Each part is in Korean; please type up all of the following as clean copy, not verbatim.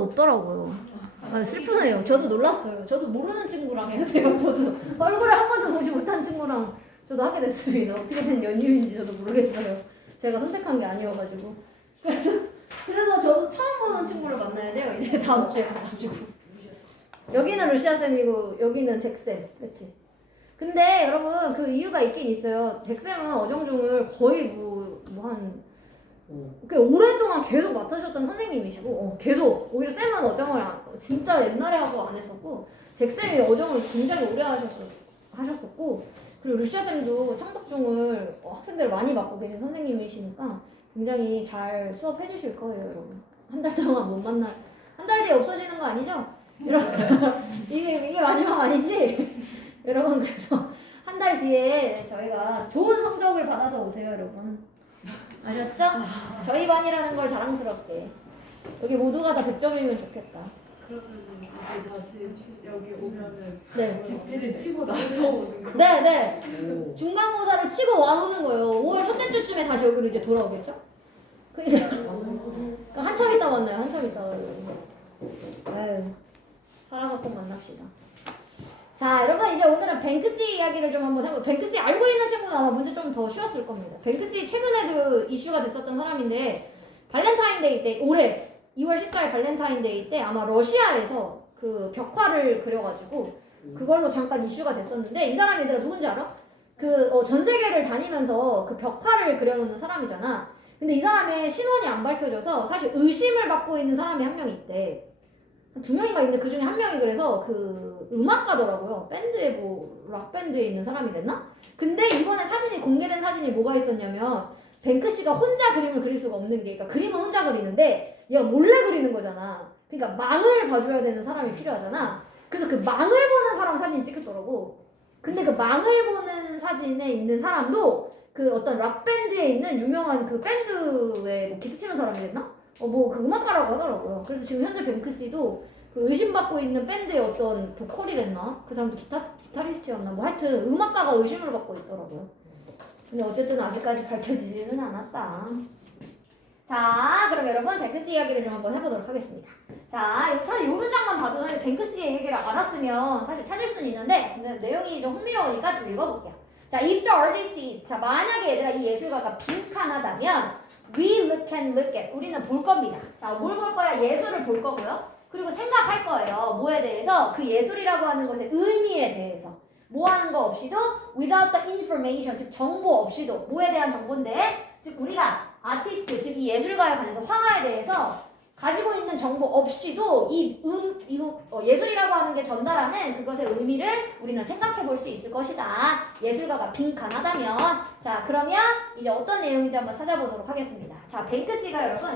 아무도 없더라고요. 아, 슬프네요. 저도 놀랐어요. 저도 모르는 친구랑 해야 돼요. 저도 얼굴을 한 번도 보지 못한 친구랑 저도 하게 됐습니다. 어떻게 된 연유인지 저도 모르겠어요. 제가 선택한 게 아니어가지고. 그래서 저도 처음 보는 친구를 만나야 돼요. 이제 다음 주에 가가지고. 여기는 루시아 쌤이고 여기는 잭 쌤, 그렇지? 근데 여러분 그 이유가 있긴 있어요. 잭 쌤은 어정중을 거의 뭐한 꽤 오랫동안 계속 맡으셨던 선생님이시고 계속 오히려 쌤은 어정을 진짜 옛날에 하고 안 했었고 잭 쌤이 어정을 굉장히 오래 하셨었고 그리고 루시아 쌤도 창덕중을 학생들을 많이 맡고 계신 선생님이시니까 굉장히 잘 수업해 주실 거예요, 여러분. 한 달 동안 못 만나 한 달 뒤에 없어지는 거 아니죠? 여러분 이게 마지막 아니지? 여러분 그래서 한 달 뒤에 저희가 좋은 성적을 받아서 오세요, 여러분. 아셨죠? 저희 반이라는 걸 자랑스럽게 여기 모두가 다 100점이면 좋겠다. 그러면 이제 다시 여기 오면은 네. 집비를 치고 나서 오는 거. 네. 중간고사를 치고 와오는 거예요. 5월 첫째 주쯤에 다시 여기로 이제 돌아오겠죠? 그러니까 한참 있다 만나요. 한참 있다. 아유, 살아서 꼭 만납시다. 자, 여러분 이제 오늘은 뱅크시 이야기를 좀 한번 해볼게요. 뱅크시 알고 있는 친구는 아마 문제 좀 더 쉬웠을 겁니다. 뱅크시 최근에도 이슈가 됐었던 사람인데 발렌타인데이 때 올해 2월 14일 발렌타인데이 때 아마 러시아에서 그 벽화를 그려가지고 그걸로 잠깐 이슈가 됐었는데 이 사람 얘들아 누군지 알아? 전 세계를 다니면서 그 벽화를 그려놓는 사람이잖아. 근데 이 사람의 신원이 안 밝혀져서 사실 의심을 받고 있는 사람이 한 명이 있대. 두 명인가 있는데 그 중에 한 명이 그래서 그 음악가더라고요. 밴드에 락밴드에 있는 사람이랬나? 근데 이번에 사진이 공개된 사진이 뭐가 있었냐면 뱅크시가 혼자 그림을 그릴 수가 없는 게 그러니까 그림은 혼자 그리는데 얘가 몰래 그리는 거잖아. 그러니까 망을 봐줘야 되는 사람이 필요하잖아. 그래서 그 망을 보는 사람 사진이 찍혔더라고. 근데 그 망을 보는 사진에 있는 사람도 그 어떤 락밴드에 있는 유명한 그 밴드에 기타 치는 사람이랬나? 그 음악가라고 하더라고요. 그래서 지금 현재 뱅크시도 그 의심받고 있는 밴드의 어떤 보컬이랬나? 그 사람도 기타리스트였나? 하여튼 음악가가 의심을 받고 있더라고요. 근데 어쨌든 아직까지 밝혀지지는 않았다. 자, 그럼 여러분 뱅크시 이야기를 좀 한번 해보도록 하겠습니다. 자, 사실 이 문장만 봐도 뱅크시의 얘기를 알았으면 사실 찾을 수는 있는데 근데 내용이 좀 흥미로우니까 좀 읽어볼게요. 자, if the artist is 자, 만약에 얘들아 이 예술가가 빈칸하다면 we can look at 우리는 볼 겁니다. 자, 뭘 볼 거야? 예술을 볼 거고요. 그리고 생각할 거예요. 뭐에 대해서? 그 예술이라고 하는 것의 의미에 대해서. 뭐 하는 거 없이도 without the information 즉 정보 없이도 뭐에 대한 정보인데 즉 우리가 아티스트 즉 이 예술가에 관해서 화가에 대해서 가지고 있는 정보 없이도 예술이라고 하는 게 전달하는 그것의 의미를 우리는 생각해 볼 수 있을 것이다. 예술가가 빈칸하다면 자 그러면 이제 어떤 내용인지 한번 찾아보도록 하겠습니다. 자 뱅크시가 여러분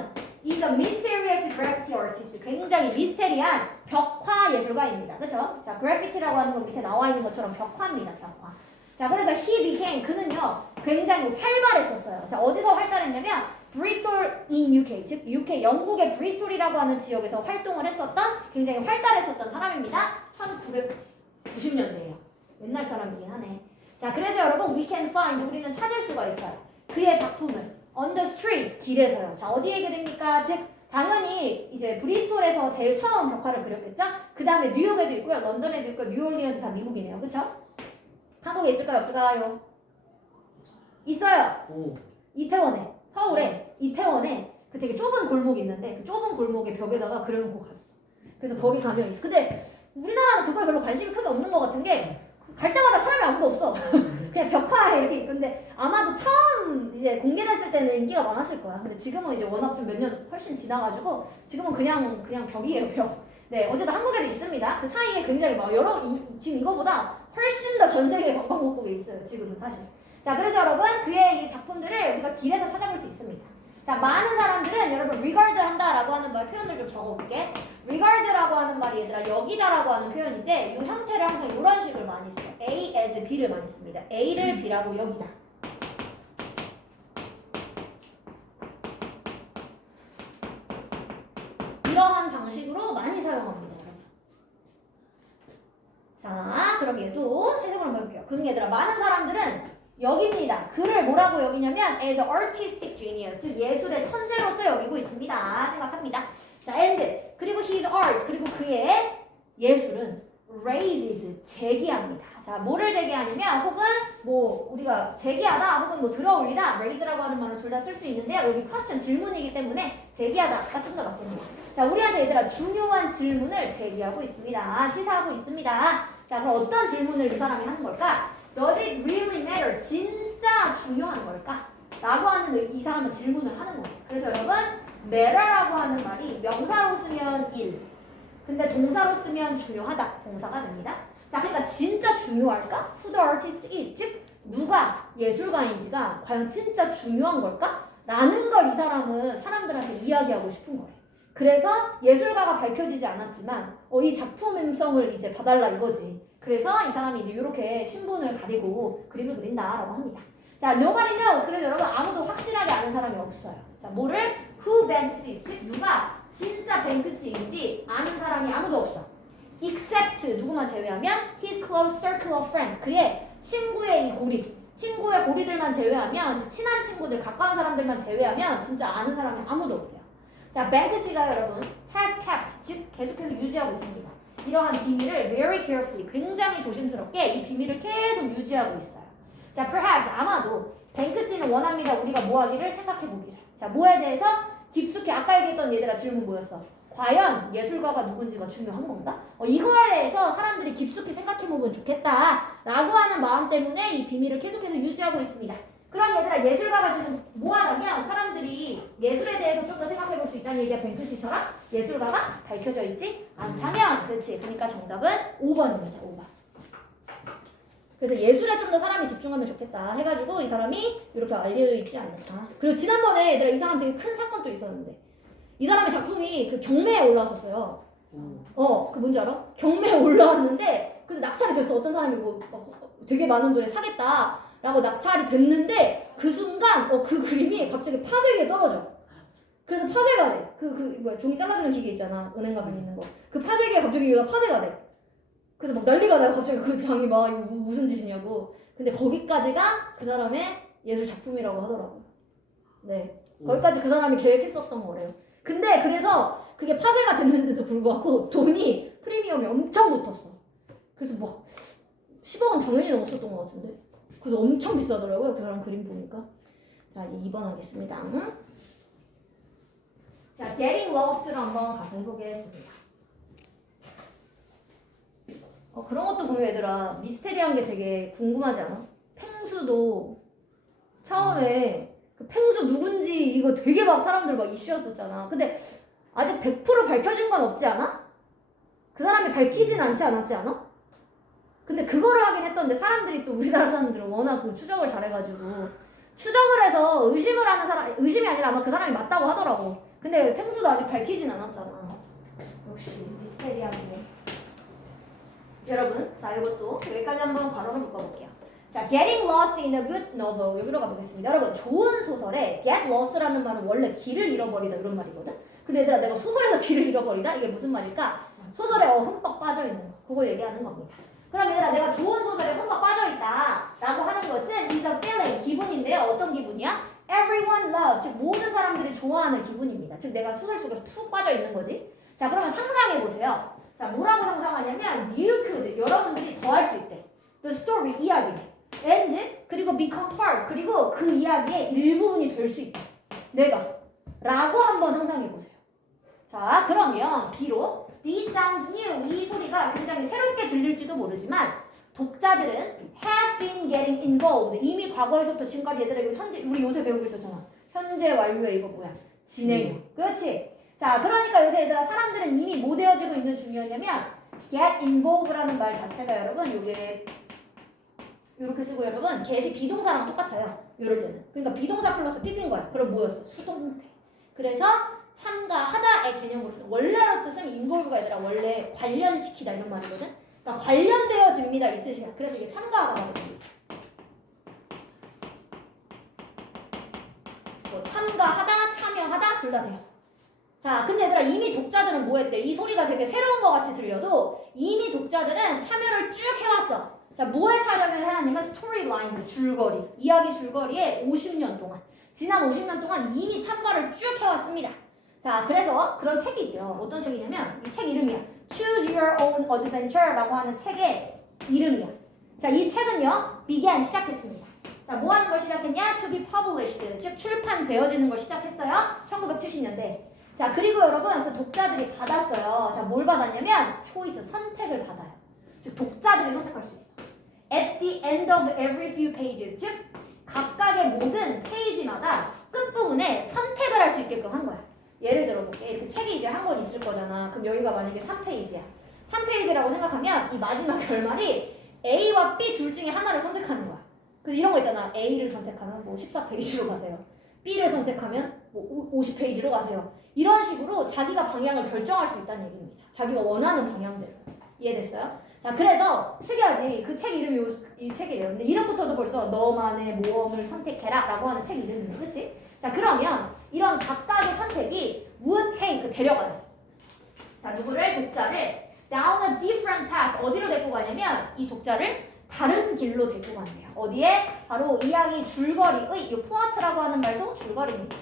is a mysterious graffiti artist 굉장히 미스테리한 벽화 예술가입니다. 그쵸? 자 그래피티라고 하는 건 밑에 나와 있는 것처럼 벽화입니다. 벽화. 자 그래서 he became 그는요 굉장히 활발했었어요. 자 어디서 활달했냐면 브리스톨 in UK 즉 UK 영국의 브리스톨이라고 하는 지역에서 활동을 했었던 굉장히 활달했었던 사람입니다. 1990년대예요. 옛날 사람이긴 하네. 자 그래서 여러분 we can find 우리는 찾을 수가 있어요. 그의 작품을 on the street 길에서요. 자 어디에 그립니까? 즉 당연히 이제 브리스톨에서 제일 처음 벽화를 그렸겠죠? 그 다음에 뉴욕에도 있고요. 런던에도 있고 뉴올리언스 다 미국이네요. 그쵸? 한국에 있을까요? 없을까요? 있어요. 이태원에 서울에 이태원에 그 되게 좁은 골목이 있는데 그 좁은 골목의 벽에다가 그려놓고 갔어. 그래서 거기 가면 있어. 근데 우리나라는 그거에 별로 관심이 크게 없는 것 같은 게 갈 때마다 사람이 아무도 없어. 그냥 벽화에 이렇게 있고 근데 아마도 처음 이제 공개됐을 때는 인기가 많았을 거야. 근데 지금은 이제 워낙 좀 몇 년 훨씬 지나가지고 지금은 그냥 벽이에요, 벽. 네, 어쨌든 한국에도 있습니다. 그 사이에 굉장히 막 지금 이거보다 훨씬 더 전 세계 관광목국에 있어요. 지금은 사실. 자, 그래서 여러분 그의 이 작품들을 우리가 길에서 찾아볼 수 있습니다. 자, 많은 사람들은 여러분 regard 한다라고 하는 말 표현을 좀 적어볼게. regard라고 하는 말이 얘들아 여기다라고 하는 표현인데 이 형태를 항상 이런 식으로 많이 써요. A as B를 많이 씁니다. A를 B라고 여기다. 이러한 방식으로 많이 사용합니다. 자, 그럼 얘도 해석을 한번 해볼게요. 그럼 얘들아 많은 사람들은 여깁니다. 그를 뭐라고 여기냐면 as a artistic genius, 즉 예술의 천재로서 여기고 있습니다. 생각합니다. 자, and 그리고 he's 예술은 raises 제기합니다. 자, 뭐를 제기하냐면 혹은 뭐 우리가 제기하다 혹은 뭐 들어올리다 raise라고 하는 말을 둘 다 쓸 수 있는데요. 여기 question 질문이기 때문에 제기하다가 좀 더 맞겠네요. 자, 우리한테 얘들아 중요한 질문을 제기하고 있습니다. 시사하고 있습니다. 자, 그럼 어떤 질문을 이 사람이 하는 걸까? Does it really matter? 진짜 중요한 걸까? 라고 하는 이 사람은 질문을 하는 거예요. 그래서 여러분 matter라고 하는 말이 명사로 쓰면 일, 근데 동사로 쓰면 중요하다. 동사가 됩니다. 자, 그러니까 진짜 중요할까? Who the artist is. 즉, 누가 예술가인지가 과연 진짜 중요한 걸까? 라는 걸 이 사람은 사람들한테 이야기하고 싶은 거예요. 그래서 예술가가 밝혀지지 않았지만 이 작품성을 이제 봐달라 이거지. 그래서 이 사람이 이제 이렇게 신분을 가리고 그림을 그린다라고 합니다. 자, nobody knows. 그래서 여러분 아무도 확실하게 아는 사람이 없어요. 자, 뭐를? Who Banks is. 즉, 누가 진짜 뱅크스인지 아는 사람이 아무도 없어. Except 누구만 제외하면 his close circle of friends. 그의 친구의 이 고리. 친구의 고리들만 제외하면, 즉 친한 친구들, 가까운 사람들만 제외하면 진짜 아는 사람이 아무도 없대요. 자, 뱅크스가 여러분 has kept, 즉 계속해서 유지하고 있습니다. 이러한 비밀을 very carefully, 굉장히 조심스럽게 이 비밀을 계속 유지하고 있어요. 자, perhaps 아마도 뱅크스는 원합니다. 우리가 뭐 하기를 생각해보기를. 자, 뭐에 대해서 깊숙이 아까 얘기했던 얘들아 질문 뭐였어? 과연 예술가가 누군지가 중요한 건가? 이거에 대해서 사람들이 깊숙이 생각해보면 좋겠다라고 하는 마음 때문에 이 비밀을 계속해서 유지하고 있습니다. 그럼 얘들아 예술가가 지금 뭐 하냐면 사람들이 예술에 대해서 좀 더 생각해볼 수 있다는 얘기가 뱅크시처럼 예술가가 밝혀져 있지 않다면 그렇지. 그러니까 정답은 5번입니다. 5번. 그래서 예술에 좀 더 사람이 집중하면 좋겠다 해가지고 이 사람이 이렇게 알려져 있지 않을까. 그리고 지난번에 얘들아 이 사람 되게 큰 사건도 있었는데 이 사람의 작품이 그 경매에 올라왔었어요. 그 뭔지 알아? 경매에 올라왔는데 그래서 낙찰이 됐어. 어떤 사람이 뭐 되게 많은 돈에 사겠다라고 낙찰이 됐는데 그 순간 그 그림이 갑자기 파쇄기에 떨어져. 그래서 파쇄가 돼. 뭐야 종이 잘라주는 기계 있잖아. 은행 가면 있는 거. 그 파쇄기에 갑자기 얘가 파쇄가 돼. 그래서 막 난리가 나고 갑자기 그 장이 막 이거 무슨 짓이냐고. 근데 거기까지가 그 사람의 예술 작품이라고 하더라고. 네. 거기까지 그 사람이 계획했었던 거래요. 근데 그래서 그게 파쇄가 됐는데도 불구하고 돈이 프리미엄이 엄청 붙었어. 그래서 막 10억은 당연히 넘었었던 것 같은데. 그래서 엄청 비싸더라고요. 그 사람 그림 보니까. 자, 이제 2번 하겠습니다. 자, Getting Lost를 한번 가서 해보겠습니다. 그런 것도 보면 얘들아 미스테리한 게 되게 궁금하지 않아? 펭수도 처음에 그 펭수 누군지 이거 되게 막 사람들 막 이슈였었잖아. 근데 아직 100% 밝혀진 건 없지 않아? 그 사람이 밝히진 않지 않았지 않아? 근데 그거를 하긴 했던데 사람들이 또 우리나라 사람들은 워낙 그 추적을 잘해가지고 추적을 해서 의심을 하는 사람, 의심이 아니라 아마 그 사람이 맞다고 하더라고. 근데 펭수도 아직 밝히진 않았잖아. 역시 미스테리하게. 여러분, 자 이것도 여기까지 한번 괄호를 묶어볼게요. 자, getting lost in a good novel 여기로 가보겠습니다. 여러분, 좋은 소설에 get lost라는 말은 원래 길을 잃어버리다 이런 말이거든. 근데 얘들아, 내가 소설에서 길을 잃어버리다 이게 무슨 말일까? 소설에 흠뻑 빠져있는 거, 그걸 얘기하는 겁니다. 그럼 얘들아, 내가 좋은 소설에 흠뻑 빠져있다라고 하는 것은 is a feeling, 기분인데요. 어떤 기분이야? Everyone loves, 즉 모든 사람들이 좋아하는 기분입니다. 즉 내가 소설 속에 푹 빠져있는 거지. 자, 그러면 상상해보세요. 자, 뭐라고 상상하냐면 you could, 여러분들이 더 할 수 있대. The story, 이야기. And, 그리고 become part, 그리고 그 이야기의 일부분이 될 수 있다. 내가. 라고 한번 상상해보세요. 자, 그러면 비록 this sounds new, 이 소리가 굉장히 새롭게 들릴지도 모르지만 독자들은 have been getting involved, 이미 과거에서부터 지금까지 얘들아 이거 현재, 우리 요새 배우고 있었잖아. 현재 완료의 이거 뭐야? 진행형. 그렇지? 자, 그러니까 요새 얘들아 사람들은 이미 뭐 되어지고 있는 중이었냐면 get involved라는 말 자체가 여러분 요게 이렇게 쓰고 여러분 get이 비동사랑 똑같아요. 이럴 때는. 그러니까 비동사 플러스 pp인 거야. 그럼 뭐였어? 수동태. 그래서 참가하다의 개념으로 써. 원래로 뜻은 involve가 얘들아 원래 관련시키다 이런 말이거든. 그러니까 관련되어집니다 이 뜻이야. 그래서 이게 참가하다가 되지. 뭐 참가하다, 참여하다 둘 다 돼요. 자, 근데 얘들아 이미 독자들은 뭐 했대? 이 소리가 되게 새로운 것 같이 들려도 이미 독자들은 참여를 쭉 해왔어. 자, 뭐에 참여를 해놨냐면 스토리라인, 줄거리, 이야기 줄거리에 50년 동안, 지난 50년 동안 이미 참가를 쭉 해왔습니다. 자, 그래서 그런 책이 있대요. 어떤 책이냐면 이 책 이름이야. Choose Your Own Adventure라고 하는 책의 이름이야. 자, 이 책은요, began 시작했습니다. 자, 뭐 하는 걸 시작했냐? To be published, 즉 출판되어지는 걸 시작했어요. 1970년대. 자, 그리고 여러분 그 독자들이 받았어요. 자, 뭘 받았냐면 choice, 선택을 받아요. 즉 독자들이 선택할 수 있어. At the end of every few pages, 즉 각각의 모든 페이지마다 끝부분에 선택을 할 수 있게끔 한 거야. 예를 들어볼게. 이렇게 책이 이제 한 권 있을 거잖아. 그럼 여기가 만약에 3페이지야. 3페이지라고 생각하면 이 마지막 결말이 A와 B 둘 중에 하나를 선택하는 거야. 그래서 이런 거 있잖아. A를 선택하면 뭐 14페이지로 가세요. B를 선택하면 뭐 50페이지로 가세요. 이런 식으로 자기가 방향을 결정할 수 있다는 얘기입니다. 자기가 원하는 방향대로. 이해됐어요? 자, 그래서 특이하지. 그 책 이름이 이 책이래요. 근데 이름부터도 벌써 너만의 모험을 선택해라 라고 하는 책 이름이네. 그치? 자, 그러면 이런 각각의 선택이 would take, 데려가요. 자, 누구를? 독자를 down a different path. 어디로 데리고 가냐면 이 독자를 다른 길로 데리고 간대요. 어디에? 바로 이야기 줄거리의 이 플러트라고 하는 말도 줄거리입니다.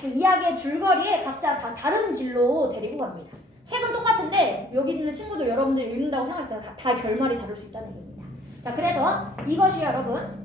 그 이야기의 줄거리에 각자 다 다른 길로 데리고 갑니다. 책은 똑같은데 여기 있는 친구들 여러분들이 읽는다고 생각했을 때 다 결말이 다를 수 있다는 얘기입니다. 자, 그래서 이것이 여러분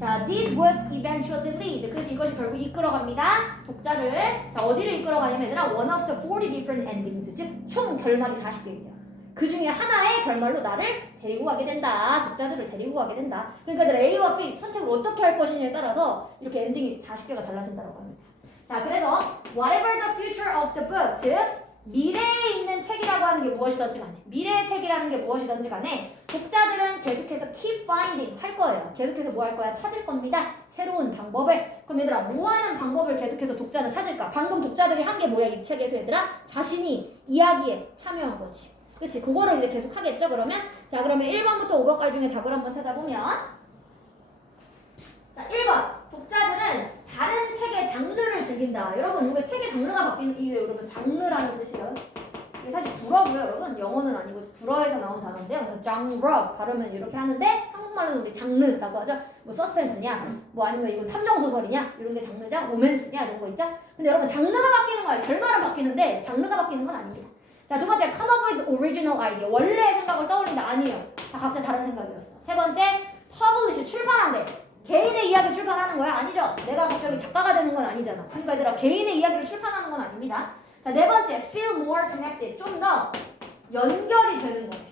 자, this would eventually lead. 그래서 이것이 결국 이끌어갑니다. 독자를 자, 어디를 이끌어가냐면 얘들아 one of the 40 different endings. 즉 총 결말이 40개예요. 그 중에 하나의 결말로 나를 데리고 가게 된다. 독자들을 데리고 가게 된다. 그러니까 얘들아 A와 B 선택을 어떻게 할 것이냐에 따라서 이렇게 엔딩이 40개가 달라진다고 합니다. 자, 그래서 whatever the future of the book, 즉 미래에 있는 책이라고 하는 게 무엇이든지 간에 미래의 책이라는 게 무엇이든지 간에 독자들은 계속해서 keep finding 할 거예요. 계속해서 뭐 할 거야? 찾을 겁니다. 새로운 방법을. 그럼 얘들아 뭐 하는 방법을 계속해서 독자는 찾을까? 방금 독자들이 한 게 뭐야? 이 책에서 얘들아 자신이 이야기에 참여한 거지. 그치? 그거를 이제 계속 하겠죠 그러면? 자, 그러면 1번부터 5번까지 중에 답을 한번 찾아보면 자, 1번 독자들은 다른 책의 장르를 즐긴다. 여러분 이게 책의 장르가 바뀌는 이게 여러분 장르라는 뜻이에요. 이게 사실 불어고요 여러분. 영어는 아니고 불어에서 나온 단어인데요. 그래서 genre 발음은 이렇게 하는데 한국말로는 우리 장르라고 하죠. 뭐 서스펜스냐 뭐 아니면 이거 탐정소설이냐 이런 게 장르냐 로맨스냐 이런 거 있죠. 근데 여러분 장르가 바뀌는 거 아니에요. 결말은 바뀌는데 장르가 바뀌는 건 아닙니다. 자, 두 번째 come up with original idea. 원래의 생각을 떠올린다. 아니에요. 다 각자 다른 생각이었어. 세 번째 publish 출판한대. 개인의 이야기 출판하는 거야? 아니죠. 내가 갑자기 작가가 되는 건 아니잖아. 그러니까 얘들아 개인의 이야기를 출판하는 건 아닙니다. 자, 네 번째 feel more connected. 좀 더 연결이 되는 거예요.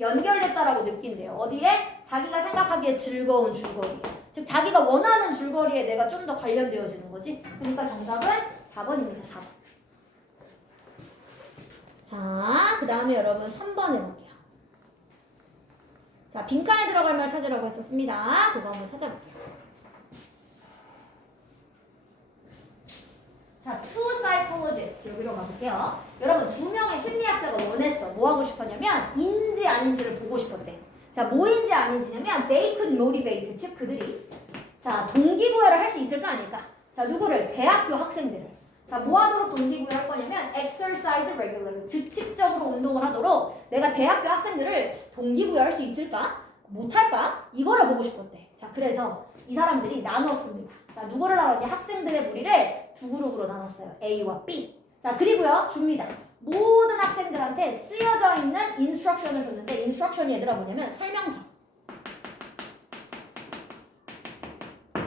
연결됐다라고 느낀대요. 어디에? 자기가 생각하기에 즐거운 줄거리. 즉 자기가 원하는 줄거리에 내가 좀 더 관련되어지는 거지. 그러니까 정답은 4번입니다. 4번. 자, 그 다음에 여러분 3번 해볼게요. 자, 빈칸에 들어갈 말 찾으라고 했었습니다. 그거 한번 찾아볼게요. 자, two psychologists 여기로 가볼게요. 여러분 두 명의 심리학자가 원했어. 뭐 하고 싶었냐면 인지 아닌지를 보고 싶었대. 자, 뭐인지 아닌지냐면 they could motivate, 즉 그들이 자 동기부여를 할 수 있을까 아닐까. 자, 누구를? 대학교 학생들을. 자, 뭐 하도록 동기부여를 할 거냐면 exercise regularly, 규칙적으로 운동을 하도록 내가 대학교 학생들을 동기부여할 수 있을까? 못할까? 이거를 보고 싶었대. 자, 그래서 이 사람들이 나눴습니다. 자, 누구를 나눴냐? 학생들의 무리를 두 그룹으로 나눴어요. A와 B. 자, 그리고요 줍니다. 모든 학생들한테 쓰여져 있는 인스트럭션을 줬는데 인스트럭션이 얘들아 뭐냐면 설명서.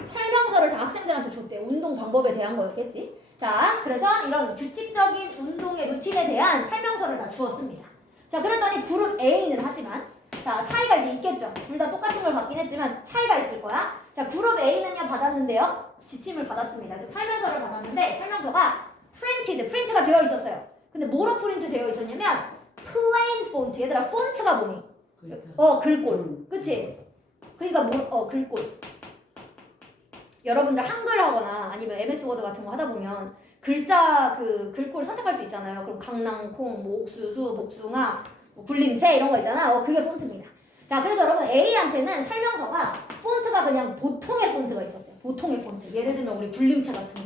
설명서를 다 학생들한테 줬대. 운동 방법에 대한 거였겠지. 자, 그래서 이런 규칙적인 운동의 루틴에 대한 설명서를 다 주었습니다. 자, 그랬더니 그룹 A는 하지만 자, 차이가 이제 있겠죠. 둘 다 똑같은 걸 받긴 했지만 차이가 있을 거야. 자, 그룹 A는요 받았는데요. 지침을 받았습니다. 즉 설명서를 받았는데 설명서가 프린트가 되어 있었어요. 근데 뭐로 프린트 되어 있었냐면 plain 폰트. 얘들아 폰트가 뭐니? 글꼴. 그치? 그러니까 글꼴. 여러분들 한글 하거나 아니면 MS 워드 같은 거 하다 보면 글자 글꼴 선택할 수 있잖아요. 그럼 강낭콩, 뭐 옥수수, 복숭아, 뭐 굴림체 이런 거 있잖아. 그게 폰트입니다. 자, 그래서 여러분 A한테는 설명서가 폰트가 그냥 보통의 폰트가 있었대요. 보통의 폰트. 예를 들면 우리 굴림체 같은 거.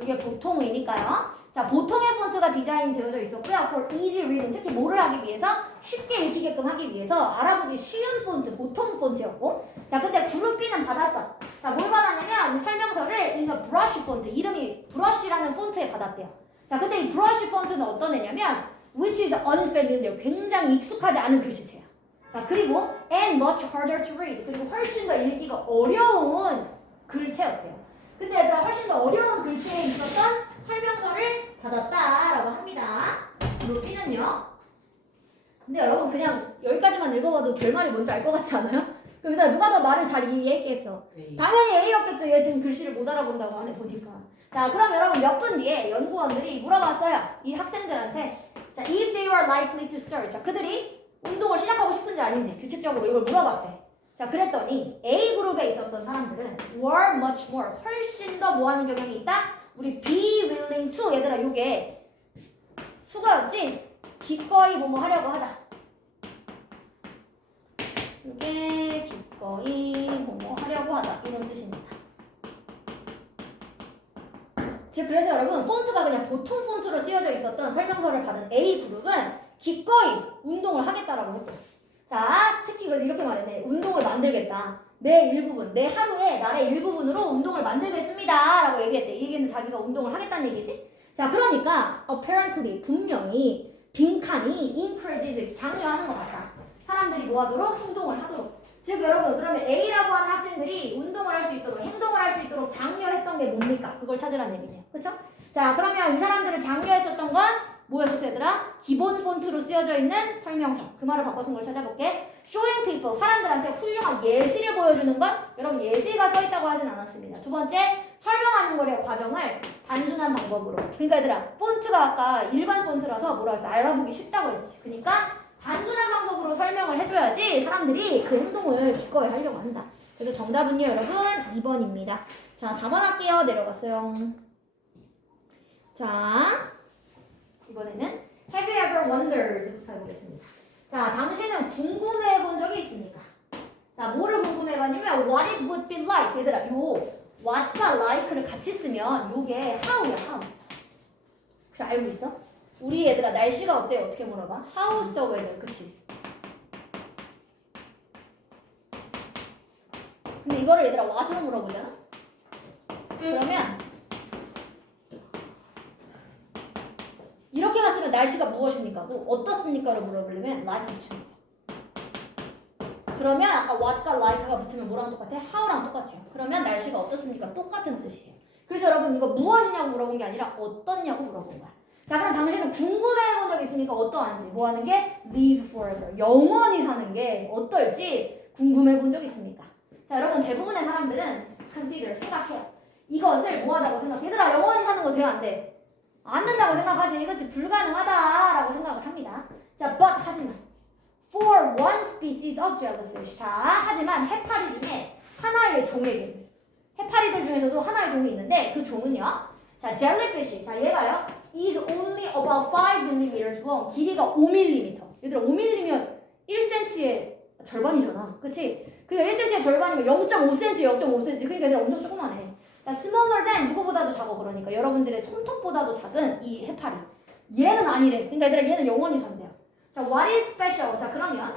이게 보통이니까요. 자, 보통의 폰트가 디자인 되어져 있었고요. for easy reading, 특히 뭐를 하기 위해서 쉽게 읽히게끔 하기 위해서 알아보기 쉬운 폰트, 보통 폰트였고. 자, 근데 그룹 B는 받았어. 자, 뭘 받았냐면 설명서를 브러쉬 폰트, 이름이 브러쉬라는 폰트에 받았대요. 자, 근데 이 브러쉬 폰트는 어떤 애냐면 which is unfamiliar. 굉장히 익숙하지 않은 글씨체야. 자, 그리고 and much harder to read. 그리고 훨씬 더 읽기가 어려운 글체였대요. 근데 얘들아 훨씬 더 어려운 글씨에 있었던 설명서를 받았다라고 합니다. 루피는요. 근데 여러분 그냥 여기까지만 읽어봐도 결말이 뭔지 알 것 같지 않아요? 그럼 얘들아 누가 더 말을 잘 이해했겠어? 당연히 A였겠죠. 얘 지금 글씨를 못 알아본다고 하네 보니까. 자, 그럼 여러분 몇 분 뒤에 연구원들이 물어봤어요. 이 학생들한테. 자, if they were likely to start. 자, 그들이 운동을 시작하고 싶은지 아닌지 규칙적으로 이걸 물어봤대. 자, 그랬더니 A그룹에 있었던 사람들은 were much more. 훨씬 더 뭐 하는 경향이 있다? 우리 be willing to. 얘들아 요게 수거였지? 기꺼이 뭐뭐 하려고 하다. 요게 기꺼이 뭐뭐 하려고 하다. 이런 뜻입니다. 즉 그래서 여러분 폰트가 그냥 보통 폰트로 쓰여져 있었던 설명서를 받은 A그룹은 기꺼이 운동을 하겠다라고 했대요. 자, 특히 그래서 이렇게 말했네. 운동을 만들겠다. 내 일부분, 내 하루에 나의 일부분으로 운동을 만들겠습니다 라고 얘기했대. 이 얘기는 자기가 운동을 하겠다는 얘기지. 자, 그러니까 apparently 분명히 빈칸이 encourages 장려하는 것 같다. 사람들이 뭐 하도록? 행동을 하도록. 즉 여러분 그러면 A라고 하는 학생들이 운동을 할 수 있도록 행동을 할 수 있도록 장려했던 게 뭡니까? 그걸 찾으라는 얘기네요. 그쵸? 자, 그러면 이 사람들을 장려했었던 건 뭐였었어 얘들아? 기본 폰트로 쓰여져 있는 설명서. 그 말을 바꿔 쓴 걸 찾아볼게. Showing people, 사람들한테 훌륭한 예시를 보여주는 건 여러분 예시가 써 있다고 하진 않았습니다. 두 번째, 설명하는 거래요. 과정을 단순한 방법으로. 그러니까 얘들아 폰트가 아까 일반 폰트라서 뭐라 했어? 알아보기 쉽다고 했지. 그러니까 단순한 방법으로 설명을 해줘야지 사람들이 그 행동을 기꺼이 하려고 한다. 그래서 정답은요 여러분 2번입니다. 자, 4번 할게요. 내려갔어요. 자, 이번에는 Have you ever wondered? 해보겠습니다. 자, 당신은 궁금해 본 적이 있습니까? 자, 뭐를 궁금해 봤냐면 what it would be like. 얘들아 요 what과 like를 같이 쓰면 요게 how야 how. 혹시 알고 있어? 우리 얘들아 날씨가 어때요? 어떻게 물어봐? How's the weather? 그치? 근데 이거를 얘들아 what으로 물어보잖아? 그러면 이렇게만 쓰면 날씨가 무엇입니까? 뭐 어떻습니까를 물어보려면 like 붙이는 거야. 그러면 아까 what과 like가 붙으면 뭐랑 똑같아? how랑 똑같아요. 그러면 날씨가 어떻습니까? 똑같은 뜻이에요. 그래서 여러분 이거 무엇이냐고 물어본 게 아니라 어떻냐고 물어본 거야. 자, 그럼 당신은 궁금해 본 적 있습니까? 어떠한지. 뭐 하는 게? live forever. 영원히 사는 게 어떨지 궁금해 본 적 있습니까? 자, 여러분 대부분의 사람들은 consider, 생각해요. 이것을 뭐 하다고 생각해? 얘들아 영원히 사는 거 돼? 안 돼? 안 된다고 생각하지. 이것이 불가능하다라고 생각을 합니다. 자, but 하지만 for one species of jellyfish. 자, 하지만 해파리 중에 하나의 종에게 해파리들 중에서도 하나의 종이 있는데 그 종은요. 자, jellyfish. 자, 얘가요. is only about 5mm long. 길이가 5mm. 얘들아 5mm면 1cm의 절반이잖아. 그치? 그러니까 1cm의 절반이면 0.5cm, 0.5cm. 그러니까 얘들아 엄청 조그만해. 자, smaller than 누구보다도 작아. 그러니까 여러분들의 손톱보다도 작은 이 해파리. 얘는 아니래. 그러니까 얘들아 얘는 영원히 산대요. 자, what is special? 자, 그러면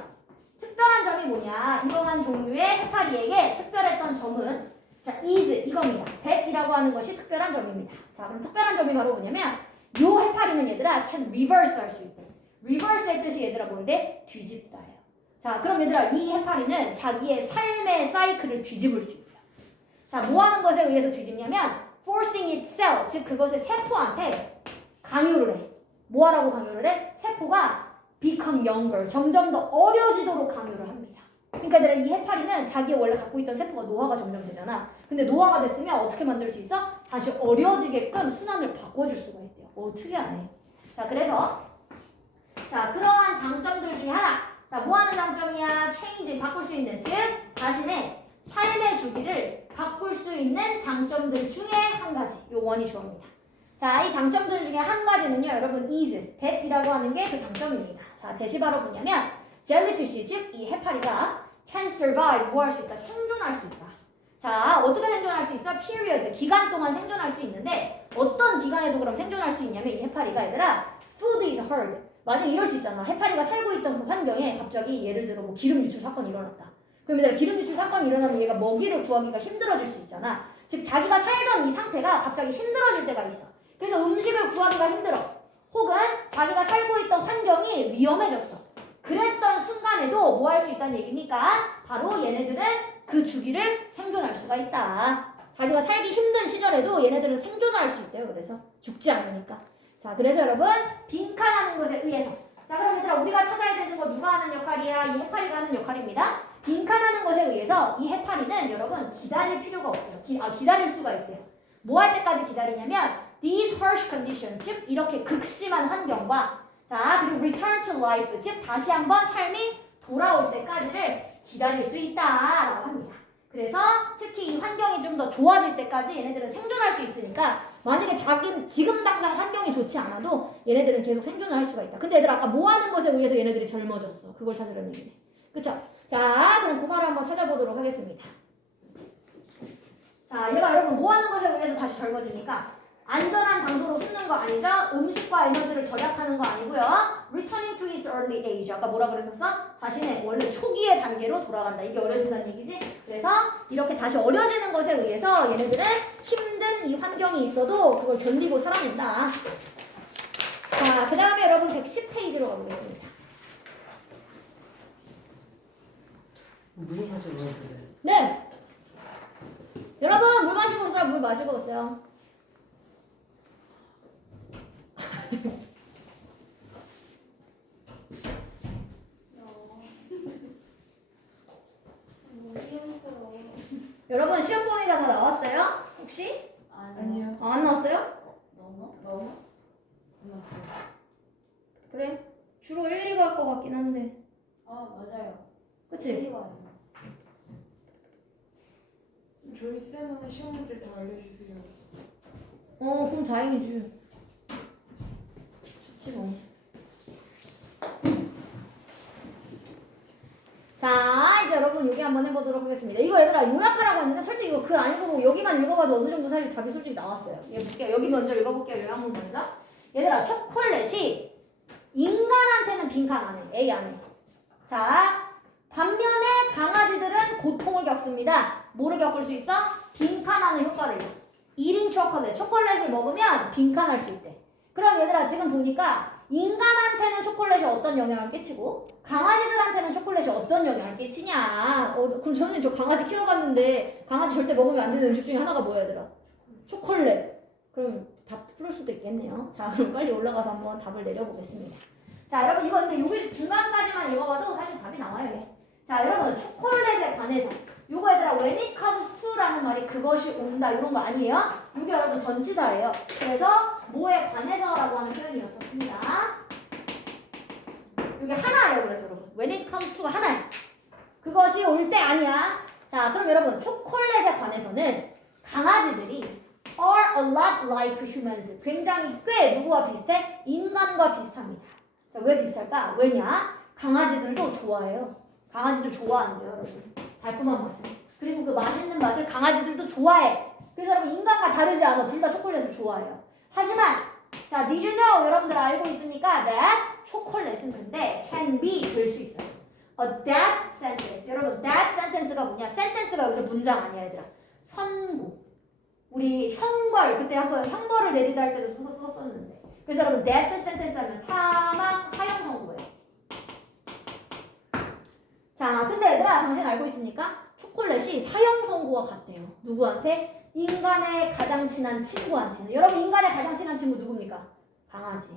특별한 점이 뭐냐? 이러한 종류의 해파리에게 특별했던 점은 자, is 이겁니다. that이라고 하는 것이 특별한 점입니다. 자, 그럼 특별한 점이 바로 뭐냐면 요 해파리는 얘들아 can reverse 할 수 있대. reverse의 뜻이 얘들아 뭔데? 뒤집다예요. 자, 그럼 얘들아 이 해파리는 자기의 삶의 사이클을 뒤집을 수 있어요. 자, 뭐 하는 것에 의해서 뒤집냐면 forcing itself, 즉 그것의 세포한테 강요를 해. 뭐 하라고 강요를 해? 세포가 become younger, 점점 더 어려지도록 강요를 합니다. 그러니까 얘들아 이 해파리는 자기 원래 갖고 있던 세포가 노화가 점점 되잖아. 근데 노화가 됐으면 어떻게 만들 수 있어? 다시 어려지게끔 순환을 바꿔줄 수가 있대요. 오, 특이하네. 자, 그래서 자, 그러한 장점들 중에 하나. 자, 뭐 하는 장점이야? change, 바꿀 수 있는, 즉 자신의 삶의 주기를 바꿀 수 있는 장점들 중에 한 가지. 요 원이 주어입니다. 자, 이 장점들 중에 한 가지는요, 여러분 is, that이라고 하는 게 그 장점입니다. 자, that이 바로 뭐냐면 jellyfish, 즉 이 해파리가 can survive, 뭐 할 수 있다? 생존할 수 있다. 자, 어떻게 생존할 수 있어? period, 기간 동안 생존할 수 있는데 어떤 기간에도 그럼 생존할 수 있냐면 이 해파리가 얘들아 food is hard. 만약에 이럴 수 있잖아. 해파리가 살고 있던 그 환경에 갑자기 예를 들어 뭐 기름 유출 사건이 일어났다. 그럼 얘들아 기름 유출 사건이 일어나면 얘가 먹이를 구하기가 힘들어질 수 있잖아. 즉 자기가 살던 이 상태가 갑자기 힘들어질 때가 있어. 그래서 음식을 구하기가 힘들어. 혹은 자기가 살고 있던 위험해졌어. 그랬던 순간에도 뭐 할 수 있다는 얘기입니까? 바로 얘네들은 그 주기를 생존할 수가 있다. 자기가 살기 힘든 시절에도 얘네들은 생존할 수 있대요. 그래서 죽지 않으니까. 자, 그래서 여러분 빈칸하는 것에 의해서 자, 그럼 얘들아 우리가 찾아야 되는 거 누가 하는 역할이야? 이 해파리가 하는 역할입니다. 빈칸하는 것에 의해서 이 해파리는 여러분 기다릴 필요가 없대요. 기다릴 수가 있대요. 뭐 할 때까지 기다리냐면 these harsh conditions, 즉 이렇게 극심한 환경과 자 그리고 return to life, 즉 다시 한번 삶이 돌아올 때까지를 기다릴 수 있다라고 합니다. 그래서 특히 이 환경이 좀 더 좋아질 때까지 얘네들은 생존할 수 있으니까 만약에 지금 당장 환경이 좋지 않아도 얘네들은 계속 생존을 할 수가 있다. 근데 얘들 아까 뭐 하는 것에 의해서 얘네들이 젊어졌어. 그걸 찾으려는 얘기네. 그쵸? 자, 그럼 그 말을 한번 찾아보도록 하겠습니다. 자, 얘가 여러분 뭐 하는 것에 의해서 다시 젊어지니까 안전한 장소로 숨는 거 아니죠? 음식과 에너지를 절약하는 거 아니고요. Returning to its early age. 아까 뭐라 그랬었어? 자신의 원래 초기의 단계로 돌아간다. 이게 어려진다는 얘기지? 그래서 이렇게 다시 어려지는 것에 의해서 얘네들은 힘든 이 환경이 있어도 그걸 견디고 살아낸다. 자, 그 다음에 여러분 110페이지로 가보겠습니다. 물 마시고 그래. 네. 여러분 물 마시고 올 사람 물 마시고 오세요. 여러분 시험 범위가 다 나왔어요? 혹시? 아니요. 안 나왔어요? 너무? 그래. 주로 1, 2가 할 것 같긴 한데. 아 맞아요. 그치? 와요. 저희 쌤은 시험 문제 다 알려주세요. 그럼 다행이지. 좋지 뭐. 자, 이제 여러분 여기 한번 해보도록 하겠습니다. 이거 얘들아 요약하라고 했는데 솔직히 이거 글 안 읽어보고 여기만 읽어봐도 어느 정도 사실 답이 솔직히 나왔어요. 얘 볼게요. 여기 먼저 읽어볼게요. 요약문 먼저. 얘들아 초콜릿이 인간한테는 빈칸 안에 A 안에. 자, 반면에 강아지들은 고통을 겪습니다. 뭐를 겪을 수 있어? 빈칸하는 효과를. 1인 초콜릿을 먹으면 빈칸할 수 있대. 그럼 얘들아 지금 보니까 인간한테는 초콜릿이 어떤 영향을 끼치고 강아지들한테는 초콜릿이 어떤 영향을 끼치냐. 그럼 저는 저 강아지 키워봤는데 강아지 절대 먹으면 안 되는 음식 중에 하나가 뭐야 얘들아? 초콜릿. 그럼 답 풀을 수도 있겠네요. 자, 그럼 빨리 올라가서 한번 답을 내려보겠습니다. 자, 여러분 이거 근데 여기 중간까지만 읽어봐도 사실 답이 나와요. 얘. 자, 여러분 초콜릿에 관해서 요거 얘들아 when it comes to라는 말이 그것이 온다 이런 거 아니에요? 이게 여러분 전치사예요. 그래서 뭐에 관해서라고 하는 표현이었습니다. 이게 하나예요. 그래서 여러분 when it comes to가 하나야. 그것이 올 때 아니야. 자, 그럼 여러분 초콜릿에 관해서는 강아지들이 are a lot like humans. 굉장히 꽤 누구와 비슷해? 인간과 비슷합니다. 자, 왜 비슷할까? 왜냐? 강아지들도 좋아해요. 강아지들 좋아하는데요, 여러분. 달콤한 맛을. 그리고 그 맛있는 맛을 강아지들도 좋아해. 그래서 여러분 인간과 다르지 않아. 둘 다 초콜릿을 좋아해요. 하지만 자, did you know? 여러분들 알고 있으니까 that 초콜릿은 근데 can be 될 수 있어요. A death sentence. 여러분 death sentence가 뭐냐? sentence가 여기서 문장 아니야, 얘들아. 선고. 우리 형벌 그때 한번 형벌을 내리다 할 때도 썼었는데. 그래서 여러분 death sentence 하면 사망 사형 선고예요. 자, 근데 얘들아 당신 알고 있습니까? 초콜릿이 사형 선고가 같대요. 누구한테? 인간의 가장 친한 친구한테는. 여러분 인간의 가장 친한 친구 누굽니까? 강아지.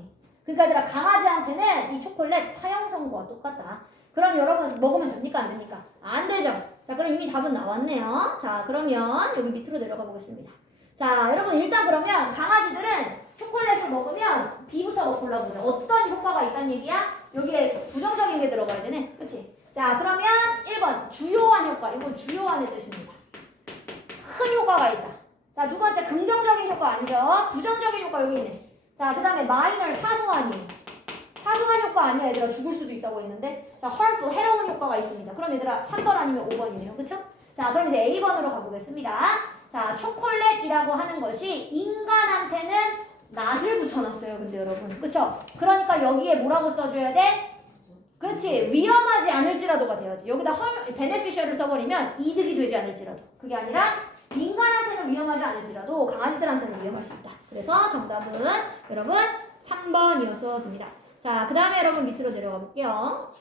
그러니까 얘들아 강아지한테는 이 초콜릿 사형 선고와 똑같다. 그럼 여러분 먹으면 됩니까? 안 됩니까? 안 되죠. 자, 그럼 이미 답은 나왔네요. 자, 그러면 여기 밑으로 내려가 보겠습니다. 자, 여러분 일단 그러면 강아지들은 초콜릿을 먹으면 B부터 골라보자. 어떤 효과가 있다는 얘기야? 여기에 부정적인 게 들어가야 되네. 그치? 자, 그러면 1번 주요한 효과. 이건 주요한의 뜻입니다. 큰 효과가 있다. 자, 두 번째 긍정적인 효과 아니죠? 부정적인 효과 여기 있네. 자, 그 다음에 마이너 사소한이에요. 사소한 효과 아니야 얘들아. 죽을 수도 있다고 했는데 자, harmful 해로운 효과가 있습니다. 그럼 얘들아 3번 아니면 5번이네요. 그쵸? 자, 그럼 이제 A번으로 가보겠습니다. 자, 초콜릿이라고 하는 것이 인간한테는 낫을 붙여놨어요. 근데 여러분 그쵸? 그러니까 여기에 뭐라고 써줘야 돼? 그렇지. 위험하지 않을지라도가 돼야지. 여기다 beneficial을 써버리면 이득이 되지 않을지라도. 그게 아니라 인간한테는 위험하지 않을지라도 강아지들한테는 위험할 수 있다. 그래서 정답은 여러분 3번이었습니다. 자, 그 다음에 여러분 밑으로 내려가 볼게요.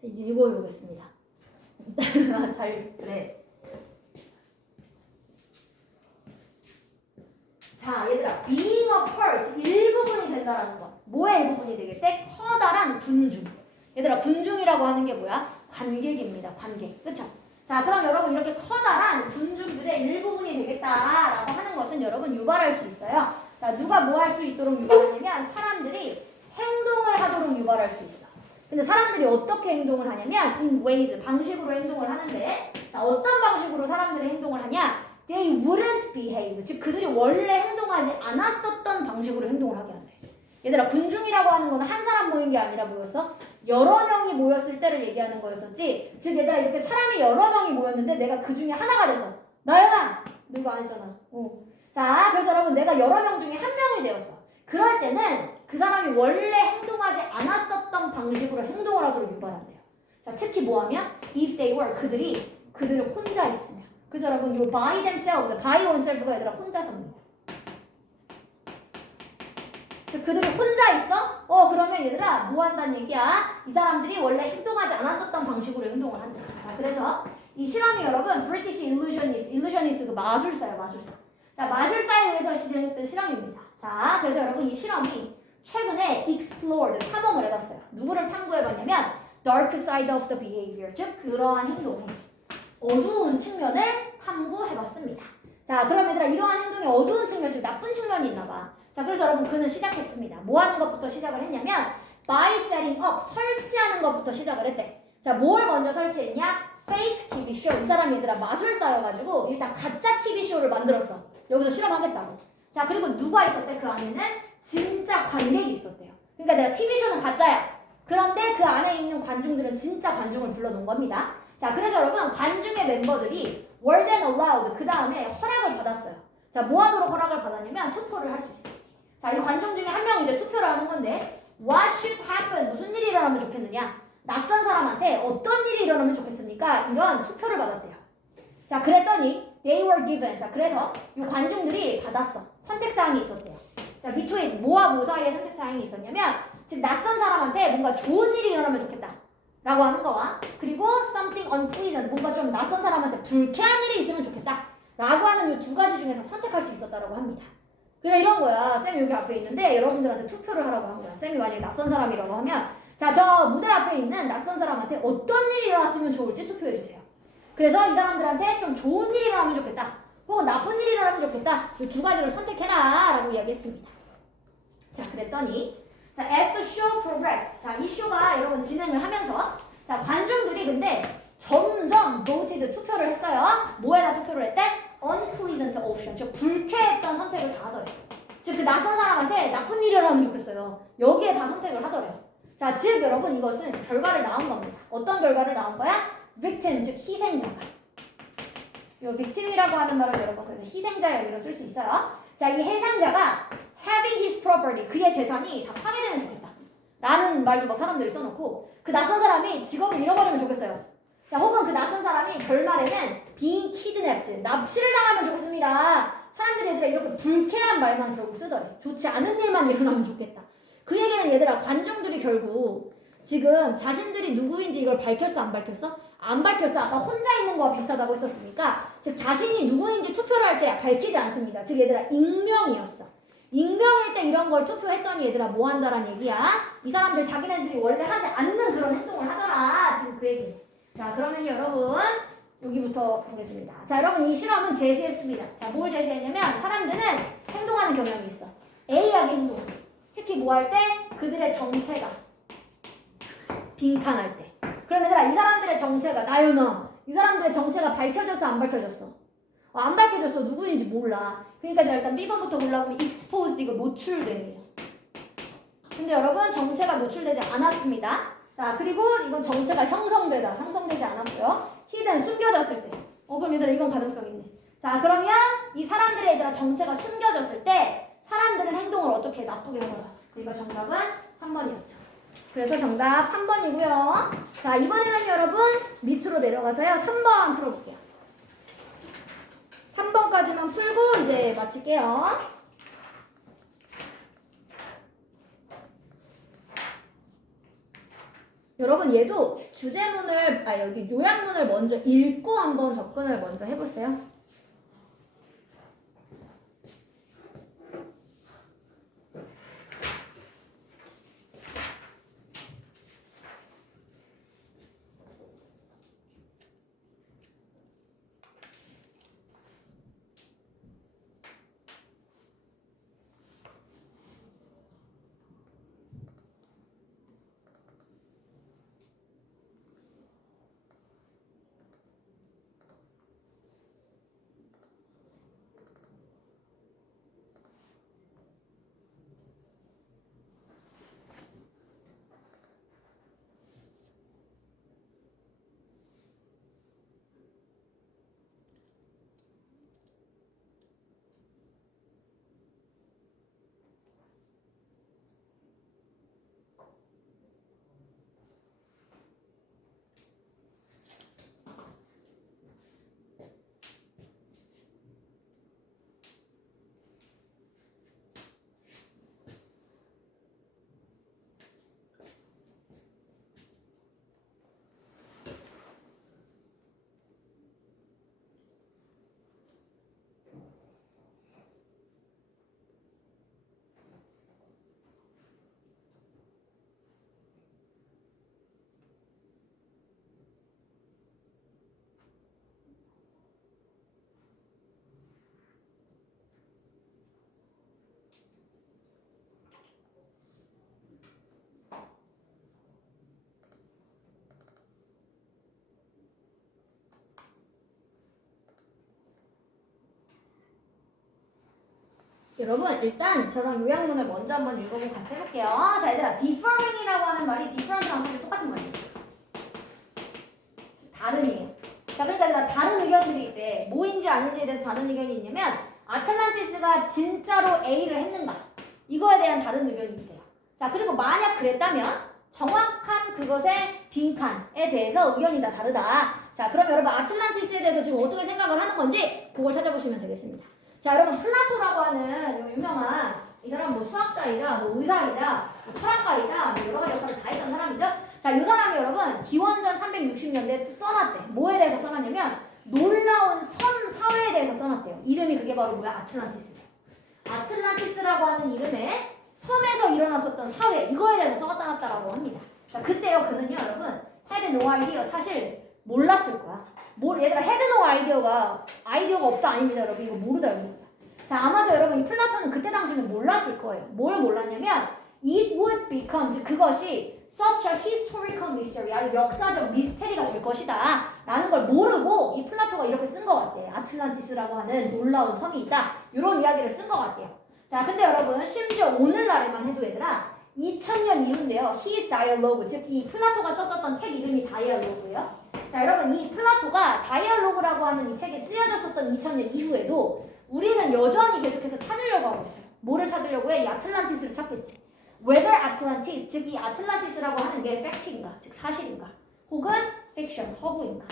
자, 이제 이거 해보겠습니다. 네. 자, 얘들아, being a part, 일부분이 된다라는 거. 뭐의 일부분이 되겠대? 커다란 군중. 얘들아, 군중이라고 하는 게 뭐야? 관객입니다. 관객. 그쵸? 자, 그럼 여러분 이렇게 커다란 군중들의 일부분이 되겠다라고 하는 것은 여러분 유발할 수 있어요. 자, 누가 뭐 할 수 있도록 유발하냐면 사람들이 행동을 하도록 유발할 수 있어. 근데 사람들이 어떻게 행동을 하냐면 in ways, 방식으로 행동을 하는데 자, 어떤 방식으로 사람들이 행동을 하냐? They wouldn't behave. 즉 그들이 원래 행동하지 않았었던 방식으로 행동을 하게 한대. 얘들아, 군중이라고 하는 건 한 사람 모인 게 아니라 뭐였어? 여러 명이 모였을 때를 얘기하는 거였었지. 즉 얘들아, 이렇게 사람이 여러 명이 모였는데 내가 그 중에 하나가 돼서 나연아! 너 이거 아니잖아. 자, 그래서 여러분 내가 여러 명 중에 한 명이 되었어. 그럴 때는 그 사람이 원래 행동하지 않았었던 방식으로 행동을 하도록 유발한대요. 자, 특히 뭐하면 if they were, 그들이 혼자 있으면. 그래서 여러분 이거 by themselves, by oneself가 얘들아 혼자서입니다. 그들이 혼자 있어? 그러면 얘들아 뭐 한다는 얘기야? 이 사람들이 원래 행동하지 않았었던 방식으로 행동을 한다. 자, 그래서 이 실험이 여러분 British illusionist 그 마술사예요, 마술사. 자, 마술사에 의해서 진행했던 실험입니다. 자, 그래서 여러분 이 실험이 최근에 explored, 탐험을 해봤어요. 누구를 탐구해봤냐면 dark side of the behavior, 즉 그러한 행동의 어두운 측면을 탐구해봤습니다. 자, 그럼 얘들아 이러한 행동의 어두운 측면, 즉 나쁜 측면이 있나봐. 자, 그래서 여러분 그는 시작했습니다. 뭐 하는 것부터 시작을 했냐면 by setting up, 설치하는 것부터 시작을 했대. 자, 뭘 먼저 설치했냐? fake TV 쇼. 이 사람이 얘들아 마술사여가지고 일단 가짜 TV 쇼를 만들었어. 여기서 실험하겠다고. 자, 그리고 누가 있었대? 그 안에는 진짜 관객이 있었대요. 그러니까 내가 TV 쇼는 가짜야. 그런데 그 안에 있는 관중들은 진짜 관중을 불러놓은 겁니다. 자, 그래서 여러분 관중의 멤버들이 were then allowed, 그 다음에 허락을 받았어요. 자, 뭐 하도록 허락을 받았냐면 투표를 할 수 있어요. 자, 이 관중 중에 한 명이 이제 투표를 하는 건데 what should happen, 무슨 일이 일어나면 좋겠느냐? 낯선 사람한테 어떤 일이 일어나면 좋겠습니까? 이런 투표를 받았대요. 자, 그랬더니 they were given, 자, 그래서 이 관중들이 받았어. 선택사항이 있었대요. 자, between, 뭐와 뭐 사이에 선택사항이 있었냐면 즉 낯선 사람한테 뭔가 좋은 일이 일어나면 좋겠다 라고 하는 거와 그리고 something unpleasant, 뭔가 좀 낯선 사람한테 불쾌한 일이 있으면 좋겠다 라고 하는 이 두 가지 중에서 선택할 수 있었다라고 합니다. 그러니까 이런 거야. 쌤이 여기 앞에 있는데 여러분들한테 투표를 하라고 한 거야. 쌤이 만약에 낯선 사람이라고 하면 자, 저 무대 앞에 있는 낯선 사람한테 어떤 일이 일어났으면 좋을지 투표해주세요. 그래서 이 사람들한테 좀 좋은 일이 일어나면 좋겠다 혹은 나쁜 일이 일어나면 좋겠다 이 두 가지를 선택해라 라고 이야기했습니다. 자, 그랬더니 자, as the show progressed, 자, 이 쇼가 여러분 진행을 하면서 자, 관중들이 근데 점점 voted, 투표를 했어요. 뭐에다 투표를 했대? unpleasant option, 즉 불쾌했던 선택을 다 하더래요. 즉 그 낯선 사람한테 나쁜 일이 일어나면 좋겠어요. 여기에 다 선택을 하더래요. 자, 즉 여러분 이것은 결과를 낳은 겁니다. 어떤 결과를 낳은 거야? victim, 즉 희생자가. 이 victim이라고 하는 말은 여러분 그래서 희생자의 의미로 쓸 수 있어요. 자, 이 희생자가 having his property, 그의 재산이 다 파괴되면 좋겠다 라는 말도 막 사람들이 써놓고 그 낯선 사람이 직업을 잃어버리면 좋겠어요. 자, 혹은 그 낯선 사람이 결말에는 being kidnapped, 납치를 당하면 좋겠습니다. 사람들이 얘들아 이렇게 불쾌한 말만 결국 쓰더래. 좋지 않은 일만 일어나면 좋겠다. 그 얘기는 얘들아 관중들이 결국 지금 자신들이 누구인지 이걸 밝혔어, 안 밝혔어? 안 밝혔어. 아까 혼자 있는 거와 비슷하다고 했었으니까 즉 자신이 누구인지 투표를 할 때 밝히지 않습니다. 즉 얘들아 익명이었어. 익명일 때 이런 걸 투표했더니 얘들아 뭐 한다란 얘기야? 이 사람들 자기네들이 원래 하지 않는 그런 행동을 하더라. 지금 그 얘기. 자, 그러면 여러분 여기부터 보겠습니다. 자, 여러분 이 실험은 제시했습니다. 자, 뭘 제시했냐면 사람들은 행동하는 경향이 있어. A하게 행동. 특히 뭐 할 때? 그들의 정체가 빈칸할 때. 그럼 얘들아 이 사람들의 정체가 나연아 이 사람들의 정체가 밝혀졌어, 안 밝혀졌어? 안 밝혀졌어. 누구인지 몰라. 그러니까 내가 일단 B번부터 골라보면 exposed, 이거 노출되네요. 근데 여러분 정체가 노출되지 않았습니다. 자, 그리고 이건 정체가 형성되지 않았고요. hidden, 숨겨졌을 때. 그럼 얘들아 이건 가능성 있네. 자, 그러면 이 사람들의 얘들아 정체가 숨겨졌을 때 사람들은 행동을 어떻게 나쁘게 하더라. 그러니까 정답은 3번이었죠. 그래서 정답 3번이고요. 자, 이번에는 여러분 밑으로 내려가서요. 3번 풀어볼게요. 3번까지만 풀고 이제 마칠게요. 여러분 얘도 주제문을 여기 요약문을 먼저 읽고 한번 접근을 먼저 해보세요. 여러분 일단 저랑 요약문을 먼저 한번 읽어보고 같이 해볼게요. 자 얘들아, differing이라고 하는 말이 different랑 사실 똑같은 말이에요. 다름이에요. 자 그러니까 얘들아, 다른 의견들이 있대. 뭐인지 아닌지에 대해서 다른 의견이 있냐면 아틀란티스가 진짜로 A를 했는가, 이거에 대한 다른 의견이 있대요. 자 그리고 만약 그랬다면 정확한 그것의 빈칸에 대해서 의견이 다 다르다. 자 그럼 여러분 아틀란티스에 대해서 지금 어떻게 생각을 하는 건지 그걸 찾아보시면 되겠습니다. 자 여러분, 플라토라고 하는 유명한 이 사람 뭐 수학자이자 뭐 의사이자 뭐 철학가이자 뭐 여러 가지 역할을 다 했던 사람이죠. 자 이 사람이 여러분 기원전 360년대에 써놨대. 뭐에 대해서 써놨냐면 놀라운 섬 사회에 대해서 써놨대요. 이름이 그게 바로 뭐야? 아틀란티스예요. 아틀란티스라고 하는 이름의 섬에서 일어났었던 사회, 이거에 대해서 써놨다고 합니다. 자 그때요 그는요 여러분 had no idea, 사실 몰랐을 거야. 얘들아, had no 아이디어가 없다 아닙니다 여러분. 이거 모르다 여러분. 자 아마도 여러분 이 플라톤은 그때 당시는 몰랐을 거예요. 뭘 몰랐냐면 it would become, 즉 그것이 such a historical mystery, 아주 역사적 미스테리가 될 것이다 라는 걸 모르고 이 플라토가 이렇게 쓴 것 같아요. 아틀란티스라고 하는 놀라운 섬이 있다, 이런 이야기를 쓴 것 같아요. 자 근데 여러분 심지어 오늘날에만 해도 얘들아 2000년 이후인데요, His Dialogue, 즉 이 플라토가 썼었던 책 이름이 다이얼로그예요. 자 여러분 이 플라토가 다이얼로그라고 하는 이 책이 쓰여졌었던 2000년 이후에도 우리는 여전히 계속해서 찾으려고 하고 있어요. 뭐를 찾으려고 해? 이 아틀란티스를 찾겠지. Whether Atlantis, 즉 이 아틀란티스라고 하는 게 팩트인가, 즉 사실인가, 혹은 픽션, 허구인가.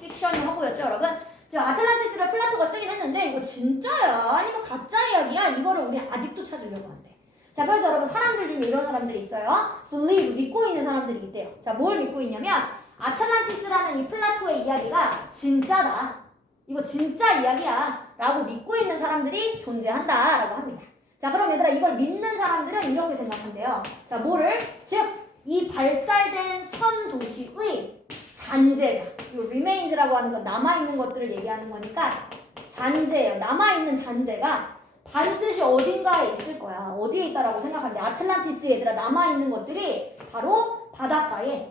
픽션이 허구였죠 여러분. 즉 아틀란티스를 플라토가 쓰긴 했는데 이거 진짜야 아니면 가짜 이야기야, 이거를 우리 아직도 찾으려고 한대. 자 그래서 여러분 사람들 중에 이런 사람들이 있어요. believe, 믿고 있는 사람들이 있대요. 자 뭘 믿고 있냐면 아틀란티스라는 이 플라토의 이야기가 진짜다, 이거 진짜 이야기야 라고 믿고 있는 사람들이 존재한다 라고 합니다. 자 그럼 얘들아, 이걸 믿는 사람들은 이렇게 생각한대요. 자 뭐를? 즉 이 발달된 섬 도시의 잔재가, 이 remains라고 하는 건 남아있는 것들을 얘기하는 거니까 잔재예요. 남아있는 잔재가 반드시 어딘가에 있을 거야. 어디에 있다라고 생각하는데 아틀란티스 얘들아, 남아있는 것들이 바로 바닷가에,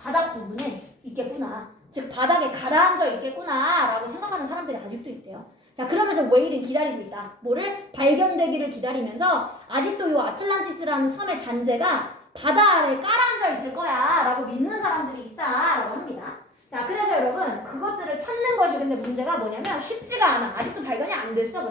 바닥 부분에 있겠구나. 즉 바닥에 가라앉아 있겠구나 라고 생각하는 사람들이 아직도 있대요. 자 그러면서 웨일은 기다리고 있다. 뭐를? 발견되기를 기다리면서 아직도 이 아틀란티스라는 섬의 잔재가 바다 아래 깔아앉아 있을 거야 라고 믿는 사람들이 있다라고 합니다. 자 그래서 여러분 그것들을 찾는 것이 근데 문제가 뭐냐면 쉽지가 않아. 아직도 발견이 안 됐어.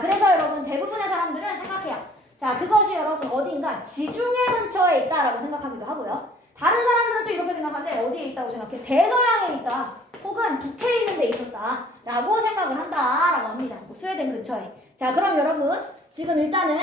그래서 여러분 대부분의 사람들은 생각해요. 자 그것이 여러분 어디인가 지중해 근처에 있다라고 생각하기도 하고요. 다른 사람들은 또 이렇게 생각하는데 어디에 있다고 생각해? 대서양에 있다, 혹은 북해에 있는 데 있었다 라고 생각을 한다라고 합니다. 스웨덴 근처에. 자 그럼 여러분 지금 일단은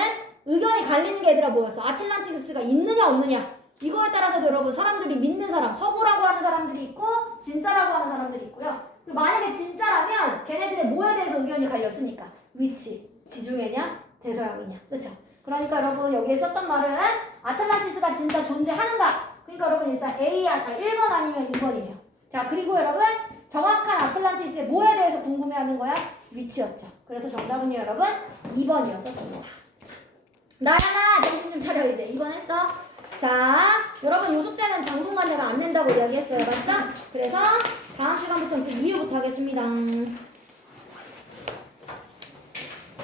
의견이 갈리는 게 얘들아 뭐였어? 아틀란티스가 있느냐 없느냐? 이거에 따라서도 여러분 사람들이 믿는 사람, 허구라고 하는 사람들이 있고 진짜라고 하는 사람들이 있고요. 그리고 만약에 진짜라면 걔네들의 뭐에 대해서 의견이 갈렸으니까 위치, 지중해냐, 대서양이냐, 그렇죠? 그러니까 여러분 여기에 썼던 말은 아틀란티스가 진짜 존재하는가? 그러니까 여러분 일단 1번 아니면 2번이에요. 자 그리고 여러분 정확한 아틀란티스의 뭐에 대해서 궁금해하는 거야? 위치였죠. 그래서 정답은요 여러분 2번이었었습니다. 나연아 정신 좀 차려 이제 2번 했어? 자 여러분 요 숙제는 당분간 내가 안 낸다고 이야기했어요. 맞죠? 그래서 다음 시간부터 이유부터 하겠습니다.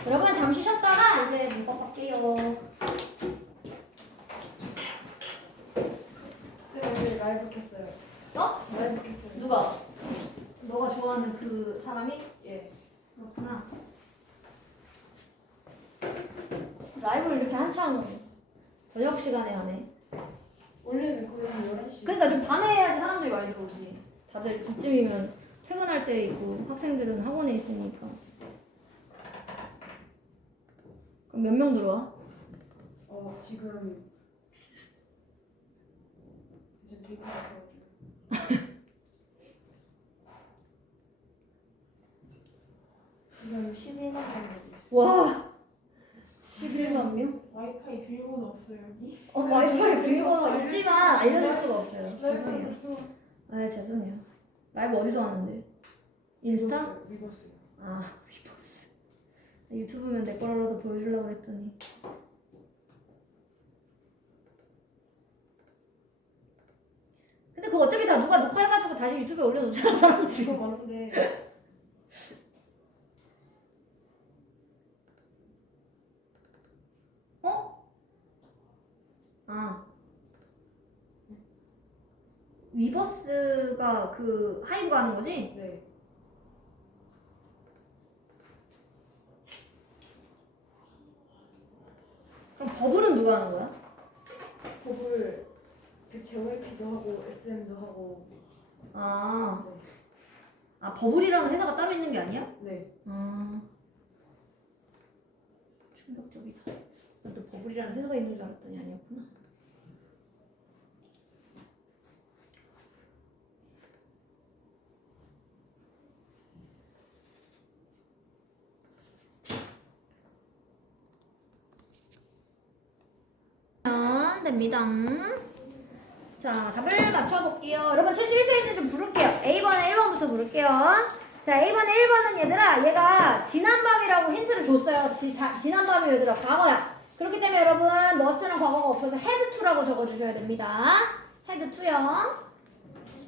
여러분 잠시 쉬었다가 이제 문법 할게요. 쌤 오늘 라이브 켰어요. 너? 라이브 켰어요. 누가? 너가 좋아하는 그 사람이? 예. 그렇구나. 라이브를 이렇게 한창 저녁 시간에 하네. 원래는 거의 한 11시. 그러니까 좀 밤에 해야지 사람들이 많이 들어오지. 다들 이쯤이면 퇴근할 때 있고 학생들은 학원에 있으니까. 그럼 몇 명 들어와? 지금 이제 데이터 들어줘. 지금 11만 명. 와 11만 명? 와이파이 비밀번호 없어요 여기? 와이파이 비밀번호 있지만 알려줄 수가 없어요. 라이브 죄송해요. 없어. 아 죄송해요. 라이브 어디서 하는데? 인스타? 위버스. 아 위버스. 유튜브면 내 거라도 보여주려고 그랬더니. 근데 그거 어차피 다 누가 녹화해가지고 다시 유튜브에 올려놓잖아 사람들이. 이거 많은데. 어? 아 위버스가 그 하이브 가는 거지? 네. 그럼 버블은 누가 하는 거야? 법을 그 JYP도 하고 SM도 하고. 아, 아 버블이라는 회사가 따로 있는 게 아니야? 네. 아 충격적이다. 나도 버블이라는 회사가 있는 줄 알았더니 아니었구나. 됩니다. 자, 답을 맞춰볼게요. 여러분 71페이지 좀 부를게요. A번에 1번부터 부를게요. 자, A번에 1번은 얘들아, 얘가 지난밤이라고 힌트를 줬어요. 지난밤이 얘들아, 과거야. 그렇기 때문에 여러분, must는 과거가 없어서 had to라고 적어주셔야 됩니다. had to요.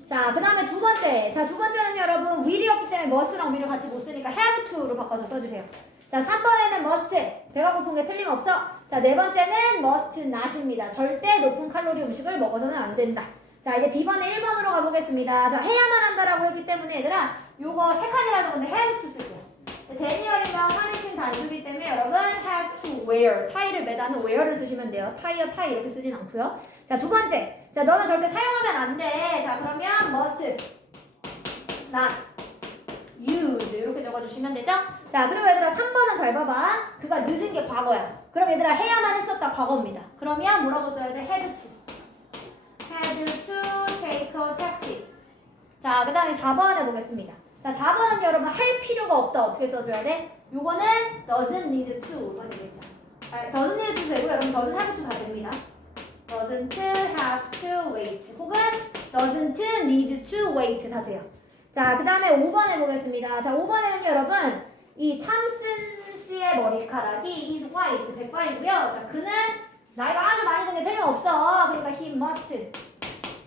자, 그 다음에 두 번째. 자, 두 번째는 여러분, will이었기 때문에 must랑 will을 같이 못 쓰니까 have to로 바꿔서 써주세요. 자, 3번에는 must. 배가 고픈 게 틀림없어. 자, 네 번째는 must not입니다. 절대 높은 칼로리 음식을 먹어서는 안 된다. 자, 이제 B번에 1번으로 가보겠습니다. 자, 해야만 한다라고 했기 때문에 얘들아, 요거 세 칸이라 적었는데 has to 쓸게요. 데니얼이면 3인칭 단수기 때문에 여러분 has to wear. 타이를 매다는 wear를 쓰시면 돼요. 타이어 타이 이렇게 쓰진 않고요. 자, 두 번째. 자, 너는 절대 사용하면 안 돼. 자, 그러면 must not use 이렇게 적어주시면 되죠? 자, 그리고 얘들아 3번은 잘 봐봐. 그가 늦은 게 과거야. 그럼 얘들아 해야만 했었다 과거입니다. 그러면 뭐라고 써야 돼? had to. had to take a taxi. 자, 그 다음에 4번 해보겠습니다. 자, 4번은 여러분 할 필요가 없다. 어떻게 써줘야 돼? 요거는 doesn't need to가 되겠죠. doesn't need to 되고 여러분 doesn't have to 다 됩니다. doesn't have to wait 혹은 doesn't need to wait 다 돼요. 자, 그 다음에 5번 해보겠습니다. 자, 5번에는 여러분 이 탐슨 씨의 머리카락이 he's white, 백발이고요. 자, 그는 나이가 아주 많이 든 게 틀림없어. 그러니까 he must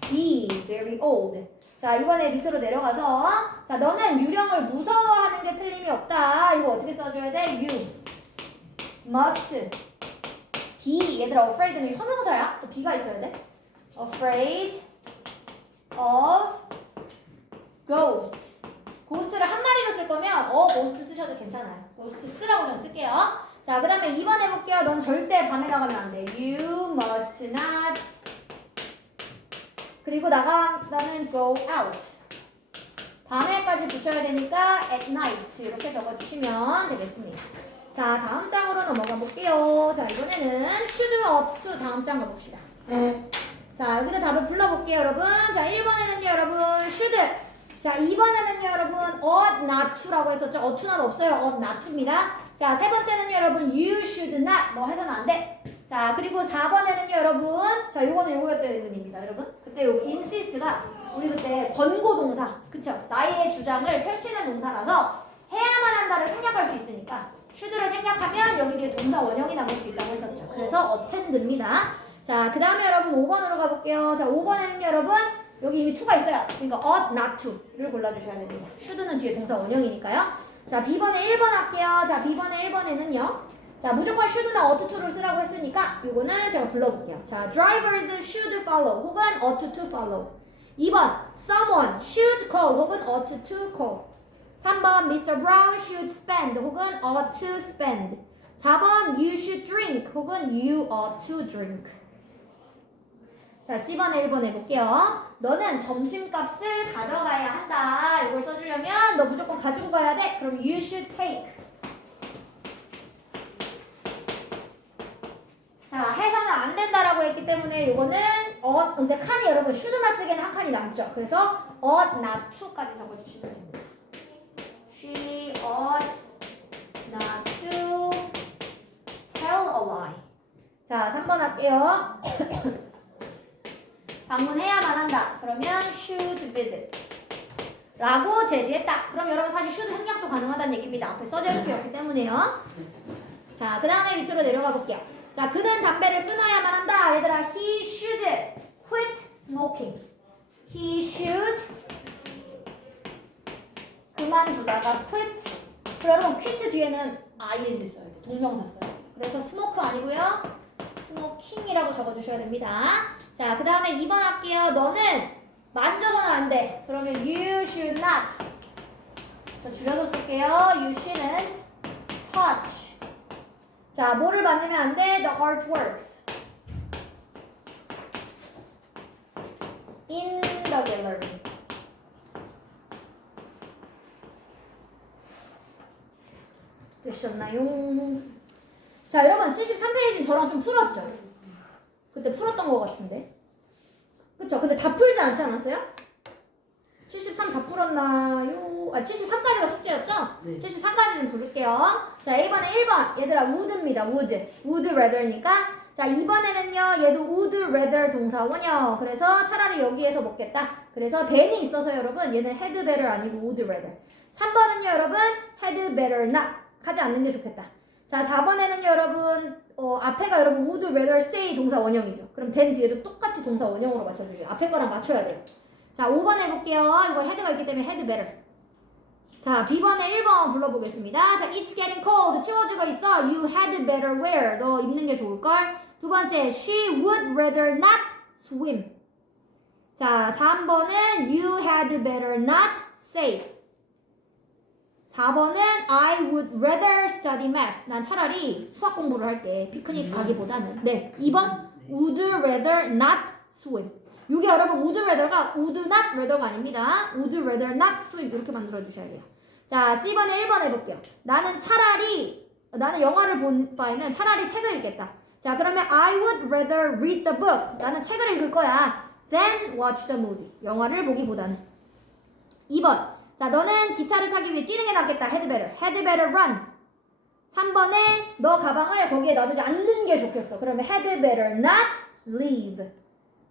be very old. 자, 이번에 밑으로 내려가서 자, 너는 유령을 무서워하는 게 틀림이 없다. 이거 어떻게 써줘야 돼? You must be 얘들아 afraid는 형용사야. 또 be가 있어야 돼. afraid of ghosts. 고스트를 한 마리로 쓸 거면 ghost 쓰셔도 괜찮아요. ghost 쓰라고 전 쓸게요. 자, 그 다음에 2번 해볼게요. 넌 절대 밤에 나가면 안 돼. You must not. 그리고 나는 go out. 밤에까지 붙여야 되니까 at night 이렇게 적어주시면 되겠습니다. 자, 다음 장으로 넘어가 볼게요. 자, 이번에는 should up to 다음 장 가봅시다. 자, 여기서 답을 불러볼게요, 여러분. 자, 1번에는요, 여러분, should. 자, 2번에는요, 여러분, ought not to라고 했었죠. ought to는 없어요. ought not to입니다. 자, 세 번째는요, 여러분, you should not. 뭐 해서는 안 돼. 자, 그리고 4번에는요, 여러분. 자, 요거는 요거였던 의문입니다, 여러분. 그때 요 insist가 우리 그때 권고동사. 그쵸? 나의 주장을 펼치는 동사라서 해야만 한다를 생략할 수 있으니까 should를 생략하면 여기 뒤에 동사 원형이 남을 수 있다고 했었죠. 그래서 attend입니다. 자, 그 다음에 여러분 5번으로 가볼게요. 자, 5번에는 여러분 여기 이미 to가 있어요. 그러니까 ought not to를 골라주셔야 됩니다. should는 뒤에 동사 원형이니까요. 자, B번에 1번 할게요. 자, B번에 1번에는요. 자, 무조건 should나 ought to를 쓰라고 했으니까 이거는 제가 불러볼게요. 자, drivers should follow 혹은 ought to follow. 2번, someone should call 혹은 ought to call. 3번, Mr. Brown should spend 혹은 ought to spend. 4번, you should drink 혹은 you ought to drink. 자, C번에 1번 해볼게요. 너는 점심값을 가져가야 한다. 이걸 써주려면 너 무조건 가지고 가야 돼. 그럼 you should take. 자, 해서는 안 된다라고 했기 때문에 이거는 근데 칸이 여러분 should나 쓰기에는 한 칸이 남죠. 그래서 ought not to까지 적어주시면 됩니다. She ought not to tell a lie. 자, 3번 할게요. 방문해야만 한다. 그러면 should visit 라고 제시했다. 그럼 여러분 사실 should 생략도 가능하다는 얘기입니다. 앞에 써져 있었기 때문에요. 자, 그 다음에 밑으로 내려가 볼게요. 자, 그는 담배를 끊어야만 한다. 얘들아, he should quit smoking. He should 그만두다가 quit. 그럼 여러분 quit 뒤에는 ing 써야 돼. 동명사 써요. 그래서 smoke 아니고요. smoking이라고 적어주셔야 됩니다. 자, 그 다음에 2번 할게요. 너는 만져서는 안 돼. 그러면 you should not. 저 줄여서 쓸게요. You shouldn't touch. 자, 뭐를 만지면 안 돼? The artworks in the gallery. 되셨나요? 자, 여러분 73페이지는 저랑 좀 풀었죠? 그때 풀었던 것 같은데. 그쵸? 근데 다 풀지 않지 않았어요? 73 다 풀었나요? 아, 73까지가 숙제였죠? 네. 73까지는 부를게요. 자, A번에 1번. 얘들아, would입니다. would rather니까. 자, 2번에는요, 얘도 would rather 동사 원형. 그래서 차라리 여기에서 먹겠다. 그래서 than이 있어서 여러분, 얘는 had better 아니고 would rather. 3번은요, 여러분, had better not. 하지 않는 게 좋겠다. 자, 4번에는요, 여러분, 앞에가 여러분 would rather stay 동사 원형이죠. 그럼 than 뒤에도 똑같이 동사 원형으로 맞춰주세요. 앞에 거랑 맞춰야 돼요. 자, 5번 해볼게요. 이거 head가 있기 때문에 had better. 자, B번에 1번 불러보겠습니다. 자, it's getting cold. 치워주고 있어. You had better wear. 너 입는 게 좋을걸. 두 번째, she would rather not swim. 자, 3번은 you had better not say. 4번은 I would rather study math. 난 차라리 수학 공부를 할게. 피크닉 가기보다는. 네, 2번 would rather not swim. 이게 여러분 would rather가 would not rather가 아닙니다. would rather not swim 이렇게 만들어 주셔야 돼요. 자, C번에 1번 해볼게요. 나는 영화를 본 바에는 차라리 책을 읽겠다. 자, 그러면 I would rather read the book. 나는 책을 읽을 거야. Then watch the movie. 영화를 보기보다는. 2번. 자, 너는 기차를 타기 위해 뛰는 게 낫겠다. Had better run. 3번에 너 가방을 거기에 놔두지 않는 게 좋겠어. 그러면 had better not leave.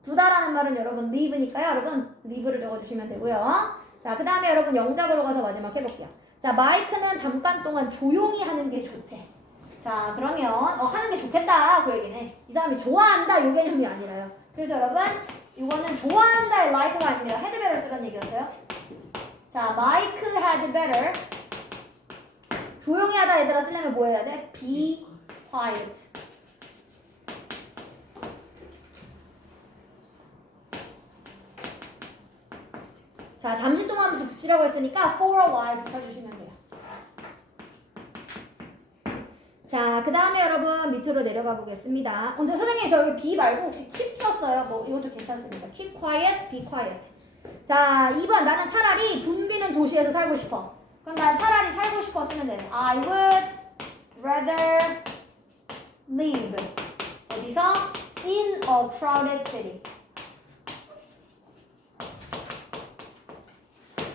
두다라는 말은 여러분 leave니까요. 여러분 leave를 적어주시면 되고요. 자, 그 다음에 여러분 영작으로 가서 마지막 해볼게요. 자, 마이크는 잠깐 동안 조용히 하는 게 좋대. 자, 그러면 하는 게 좋겠다 그 얘기네. 이 사람이 좋아한다 요 개념이 아니라요. 그래서 여러분 이거는 좋아한다의 like가 아닙니다. had better 쓰라는 얘기였어요. 자, 마이크 had better 조용히 하다 얘들아 쓰려면 뭐 해야 돼? be quiet. 자, 잠시 동안부터 붙이라고 했으니까 for a while 붙여주시면 돼요. 자, 그 다음에 여러분 밑으로 내려가 보겠습니다. 근데 선생님 저 여기 be 말고 혹시 keep 썼어요? 뭐 이것도 괜찮습니다. keep quiet, be quiet. 자, 2번 나는 차라리 붐비는 도시에서 살고 싶어. 그럼 난 차라리 살고 싶어 쓰면 돼. I would rather live 어디서? In a crowded city.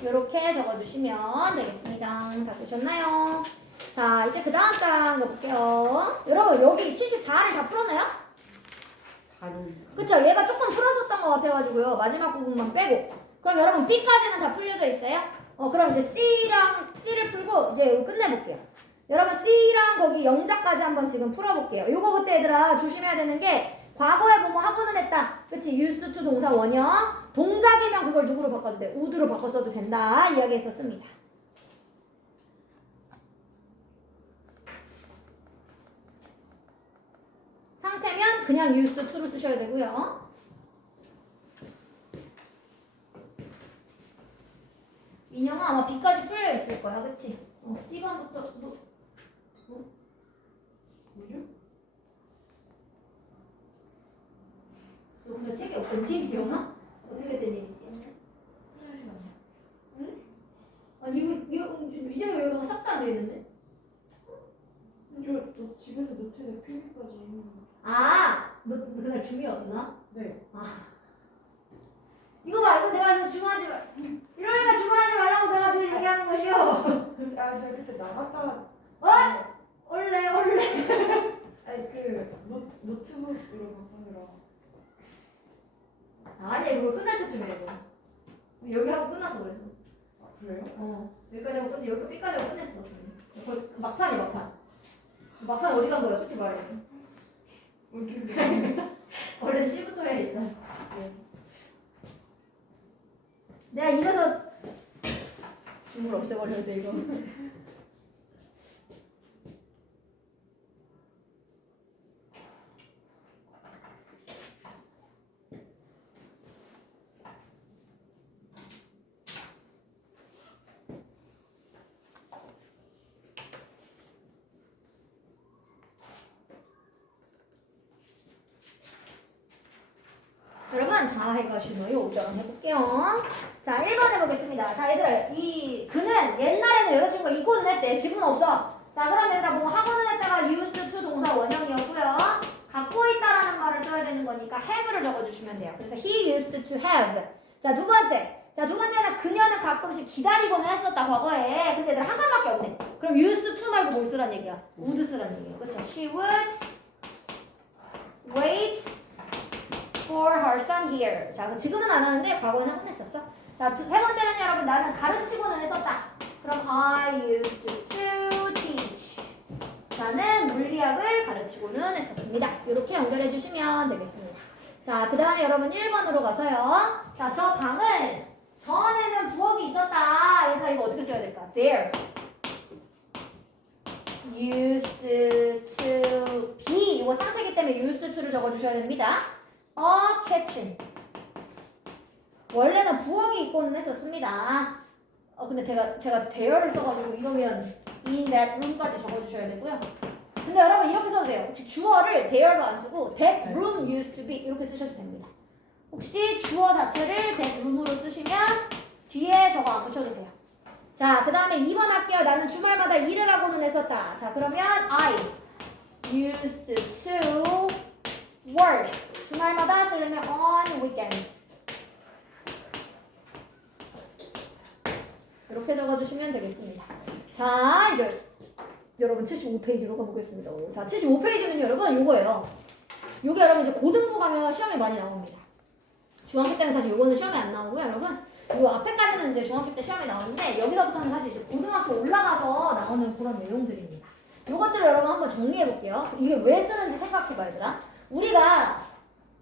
이렇게 적어주시면 되겠습니다. 다 되셨나요? 자, 이제 그 다음 장 가볼게요. 여러분, 여기 74를 다 풀었나요? 다는 그쵸? 얘가 조금 풀었었던 것 같아가지고요. 마지막 부분만 빼고. 그럼 여러분, B까지는 다 풀려져 있어요? 그럼 이제 C를 풀고 이제 이거 끝내볼게요. 여러분, C랑 거기 영자까지 한번 지금 풀어볼게요. 요거 그때 얘들아 조심해야 되는 게 과거에 뭐뭐 하고는 했다. 그치? used to 동사 원형. 동작이면 그걸 누구로 바꿔도 돼? would로 바꿨어도 된다. 이야기했었습니다. 상태면 그냥 used to로 쓰셔야 되고요. 인형은 아마 B까지 풀려 있을 거야. 그치? C번부터 뭐죠? 너 근데 책에 어떤 팀이 영어? 어떻게 된 일이지? 응? 아니 이거 민영이 여기가 싹다 안 되는데? 너 집에서 노트에 필기까지. 아, 너 그날 줌이었나? 네. 아, 이거 봐, 이거 내가 이거 주문하지 마. 이러니까 주문하지 말라고 내가 늘 얘기하는 것이요. 아 제가 그때 나갔다. 원래. 아니 그 노트북으로 바꾸느라. 아니야, 이거 끝날 때쯤에 이거. 여기 하고 끝났어 그래서. 아 그래요? 여기까지 하고 여기 B까지 하고 끝냈어. 거의 막판이 막판. 막판 어디 간 거야, 솔직히 말해. 원래 C부터 해야 일단. 내가 이래서 줌을 없애버려야 돼 이거. 여러분 다 해가시고요. 5점 해볼게요. 자 1번 해보겠습니다. 자 얘들아 이 그는 옛날에는 여자친구가 있고는 했대. 지금은 없어. 자 그럼 얘들아 뭐 하고는 했다가 used to 동사 원형이었고요. 갖고 있다라는 말을 써야 되는 거니까 have를 적어주시면 돼요. 그래서 he used to have. 자 두 번째는 그녀는 가끔씩 기다리고는 했었다 과거에. 근데 얘들아 한 번밖에 없네. 그럼 used to 말고 뭘 쓰란 얘기야? would 쓰란 얘기야. 그렇죠? She would wait for her son here. 자, 지금은 안 하는데 과거에는 하곤 했었어. 자, 세 번째는 여러분 나는 가르치고는 했었다. 그럼 I used to teach. 나는 물리학을 가르치고는 했었습니다. 이렇게 연결해 주시면 되겠습니다. 자, 그 다음에 여러분 1번으로 가서요. 자, 저 방은 전에는 부엌이 있었다. 얘들아 이거 어떻게 써야 될까? There used to be. 이거 상태이기 때문에 used to를 적어주셔야 됩니다. A kitchen. 원래는 부엌이 있고는 했었습니다. 근데 제가 대열을 써가지고 이러면 in that room까지 적어주셔야 되고요. 근데 여러분 이렇게 써도 돼요. 혹시 주어를 대열로 안 쓰고 that room used to be 이렇게 쓰셔도 됩니다. 혹시 주어 자체를 that room으로 쓰시면 뒤에 저거 안 붙여도 돼요. 자, 그 다음에 2번 할게요. 나는 주말마다 일을 하고는 했었다. 자, 그러면 I used to work. 주말마다 쓰려면 on weekends. 이렇게 적어주시면 되겠습니다. 자, 이제 여러분 75페이지로 가보겠습니다. 자, 75페이지는 여러분 요거예요. 요게 여러분 이제 고등부 가면 시험에 많이 나옵니다. 중학교 때는 사실 요거는 시험에 안 나오고요, 여러분. 요 앞에까지는 이제 중학교 때 시험에 나오는데 여기서부터는 사실 이제 고등학교 올라가서 나오는 그런 내용들입니다. 요것들을 여러분 한번 정리해 볼게요. 이게 왜 쓰는지 생각해봐, 얘들아. 우리가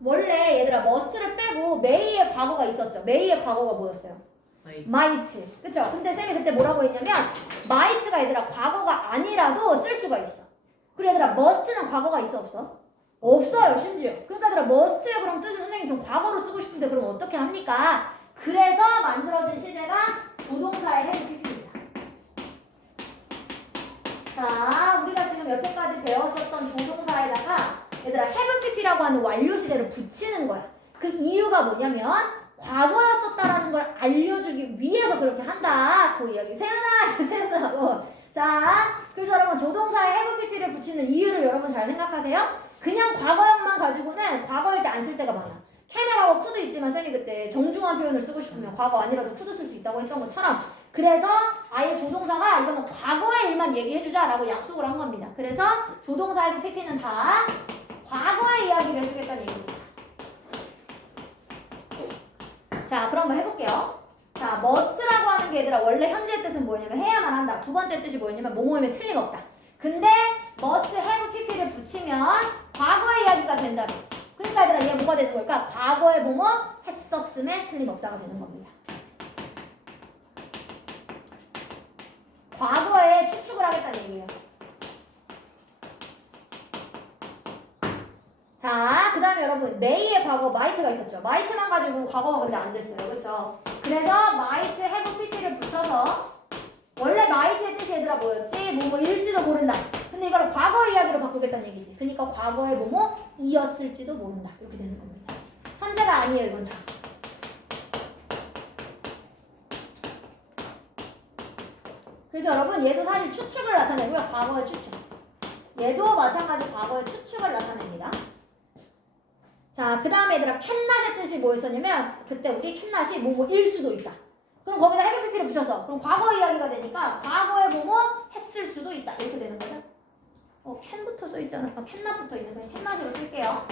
원래 얘들아 must를 빼고 may의 과거가 있었죠. may의 과거가 뭐였어요? might. 그쵸? 근데 쌤이 그때 뭐라고 했냐면 might가 얘들아 과거가 아니라도 쓸 수가 있어. 그리고 얘들아 must는 과거가 있어 없어? 없어요 심지어. 그러니까 얘들아 must의 그럼 뜻을 선생님 좀 과거로 쓰고 싶은데 그럼 어떻게 합니까? 그래서 만들어진 시제가 조동사의 have pp입니다. 자, 우리가 지금 여태까지 배웠었던 조동사에다가 얘들아 have pp라고 하는 완료 시제를 붙이는 거야. 그 이유가 뭐냐면 과거였었다라는 걸 알려주기 위해서 그렇게 한다. 그 이야기. 세연아. 자, 그래서 여러분 조동사에 have pp를 붙이는 이유를 여러분 잘 생각하세요. 그냥 과거형만 가지고는 과거일 때 안 쓸 때가 많아. 캔하고 쿠도 있지만 쌤이 그때 정중한 표현을 쓰고 싶으면 과거 아니라도 쿠도 쓸 수 있다고 했던 것처럼 그래서 아예 조동사가 이거는 과거의 일만 얘기해주자라고 약속을 한 겁니다. 그래서 조동사의 PP는 다 과거의 이야기를 해주겠다는 얘기입니다. 자, 그럼 한번 해볼게요. 자, must라고 하는 게 얘들아 원래 현재의 뜻은 뭐냐면 해야만 한다. 두 번째 뜻이 뭐냐면 뭐뭐이면 틀림없다. 근데 must have pp를 붙이면 과거의 이야기가 된다며. 그러니까 얘들아 얘가 뭐가 되는 걸까? 과거에 뭐뭐 했었음에 틀림없다가 되는 겁니다. 과거에 추측을 하겠다는 얘기예요. 자, 그 다음에 여러분 may의 과거 might가 있었죠. might만 가지고 과거가 근데 안 됐어요. 그렇죠? 그래서 might have pp를 붙여서 원래 might의 뜻이 얘들아 뭐였지? 뭐뭐 일지도 모른다. 근데 이걸 과거 이야기로 바꾸겠다는 얘기지. 그러니까 과거에 뭐뭐 이었을지도 모른다. 이렇게 되는 겁니다. 현재가 아니에요. 이건 다. 그래서 여러분 얘도 사실 추측을 나타내고요. 과거의 추측. 얘도 마찬가지 과거의 추측을 나타냅니다. 자, 그 다음에 얘들아 캔낫의 뜻이 뭐였었냐면 그때 우리 캔낫이 뭐뭐일 수도 있다. 그럼 거기다 have pp를 붙여서 그럼 과거 이야기가 되니까 과거에 뭐뭐 했을 수도 있다. 이렇게 되는 거죠. 캔부터 써있잖아. 캔낫부터 있는 거예요. 캔낫으로 쓸게요.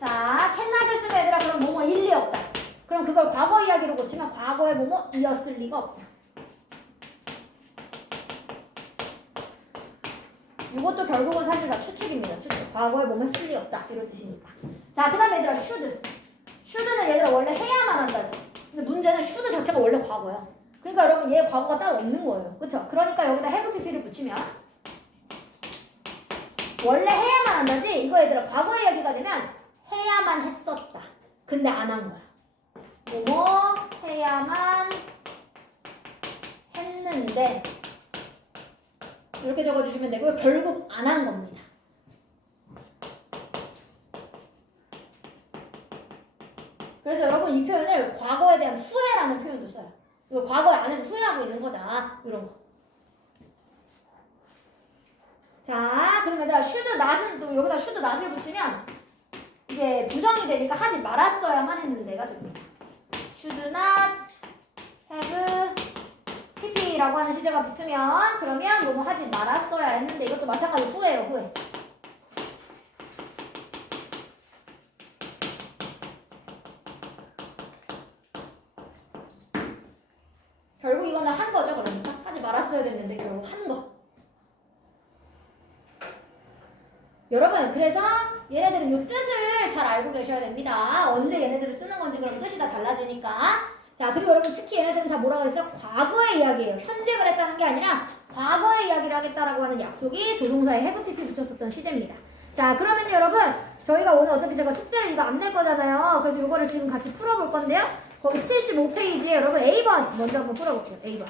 자, 캔낫을 쓰면 얘들아 그럼 뭐뭐 일리 없다. 그럼 그걸 과거 이야기로 고치면 과거에 뭐뭐 이었을 리가 없다. 이것도 결국은 사실 다 추측입니다. 추측. 과거에 뭐뭐 했을 리 없다. 이런 뜻이니까. 자, 그 다음에 얘들아 should. should는 얘들아 원래 해야만 한다지. 근데 문제는 should 자체가 원래 과거야. 그러니까 여러분 얘 과거가 따로 없는 거예요. 그쵸? 그러니까 여기다 have pp를 붙이면 원래 해야만 한다지. 이거 얘들아 과거 이야기가 되면 해야만 했었다. 근데 안 한 거야. 뭐뭐 해야만 했는데 이렇게 적어주시면 되고요. 결국 안 한 겁니다. 그래서 여러분 이 표현을 과거에 대한 후회라는 표현도 써요. 이거 과거에 안 해서 후회하고 있는 거다. 이런 거. 자, 그럼 얘들아 should not은 또 여기다 should not을 붙이면 이게 부정이 되니까 하지 말았어야만 했는데가 됩니다. should not have pp라고 하는 시제가 붙으면 그러면 뭐뭐 하지 말았어야 했는데 이것도 마찬가지 후회예요. 후회. 결국 이거는 한 거죠. 그러니까 하지 말았어야 됐는데 결국 한 거. 여러분 그래서 얘네들은 이 뜻을 잘 알고 계셔야 됩니다. 언제 얘네들을 쓰는 건지 그럼 뜻이 다 달라지니까. 자, 그리고 여러분 특히 얘네들은 다 뭐라고 했어? 과거의 이야기예요. 현재 그랬다는 게 아니라 과거의 이야기를 하겠다라고 하는 약속이 조동사에 have pp 붙였었던 시제입니다. 자, 그러면 여러분 저희가 오늘 어차피 제가 숙제를 이거 안 낼 거잖아요. 그래서 이거를 지금 같이 풀어볼 건데요. 거기 75페이지에 여러분 A번 먼저 한번 풀어볼게요. A번.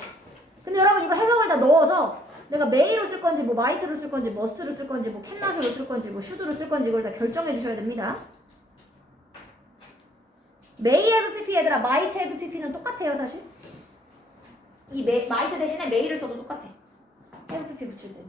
근데 여러분 이거 해석을 다 넣어서 내가 may로 쓸 건지 뭐 might로 쓸 건지 must로 쓸 건지 뭐 cannot으로 쓸 건지 뭐 should로 쓸 건지 이걸 다 결정해 주셔야 됩니다. may have pp 얘들아 might have pp는 똑같아요 사실. 이 might 대신에 may를 써도 똑같아. have pp 붙일 때.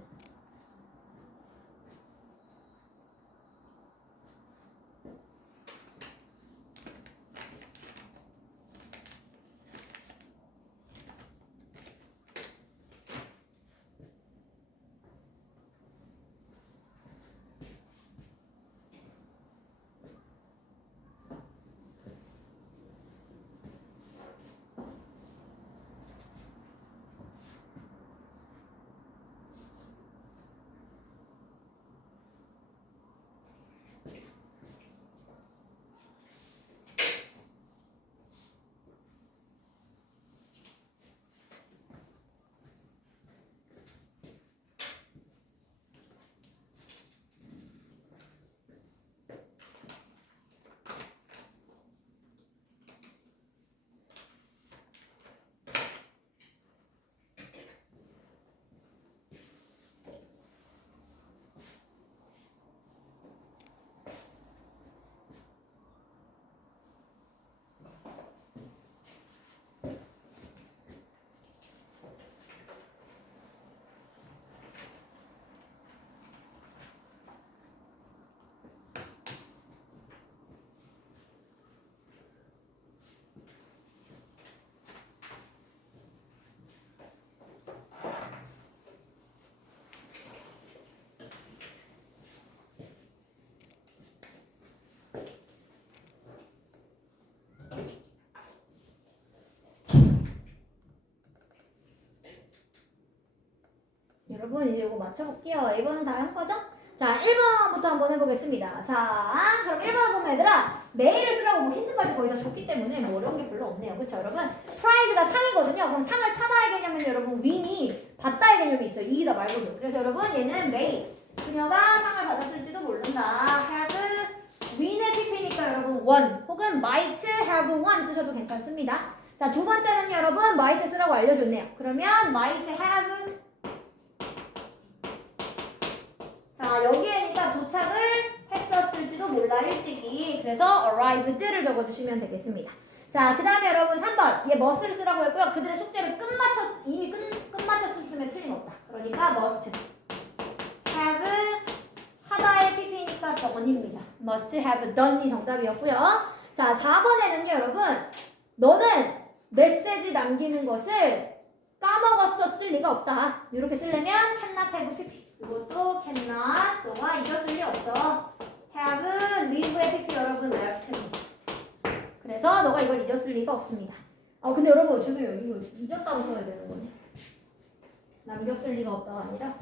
여러분 이제 이거 맞춰볼게요. 이번은 다 한 거죠? 자, 1번부터 한번 해보겠습니다. 자, 그럼 1번 보면 얘들아 메일을 쓰라고 뭐 힌트까지 거의 다 줬기 때문에 뭐 어려운 게 별로 없네요. 그쵸 여러분? 프라이즈가 상이거든요. 그럼 상을 타다의 개념은 여러분 윈이 받다의 개념이 있어요. 이기다 말고도. 그래서 여러분 얘는 메일. 그녀가 상을 받았을지도 모른다. have win의 pp니까 여러분 won 혹은 might have won 쓰셔도 괜찮습니다. 자, 두 번째는 여러분 might 쓰라고 알려줬네요. 그러면 might have 자, 여기에니까 도착을 했었을지도 몰라 일찍이. 그래서 arrived를 적어주시면 되겠습니다. 자, 그 다음에 여러분 3번 얘 must를 쓰라고 했고요. 그들의 숙제를 이미 끝마쳤으면 틀림없다. 그러니까 must have 하다의 pp니까 don입니다. must have done이 정답이었고요. 자, 4번에는요 여러분 너는 메시지 남기는 것을 까먹었었을 리가 없다. 이렇게 쓰려면 cannot have pp. 이것도 cannot 너가 잊었을 리 없어. have leave의 pp 여러분 left. 그래서 너가 이걸 잊었을 리가 없습니다. 근데 여러분 죄송해요. 이거 잊었다고 써야 되는 거네. 남겼을 리가 없다가 아니라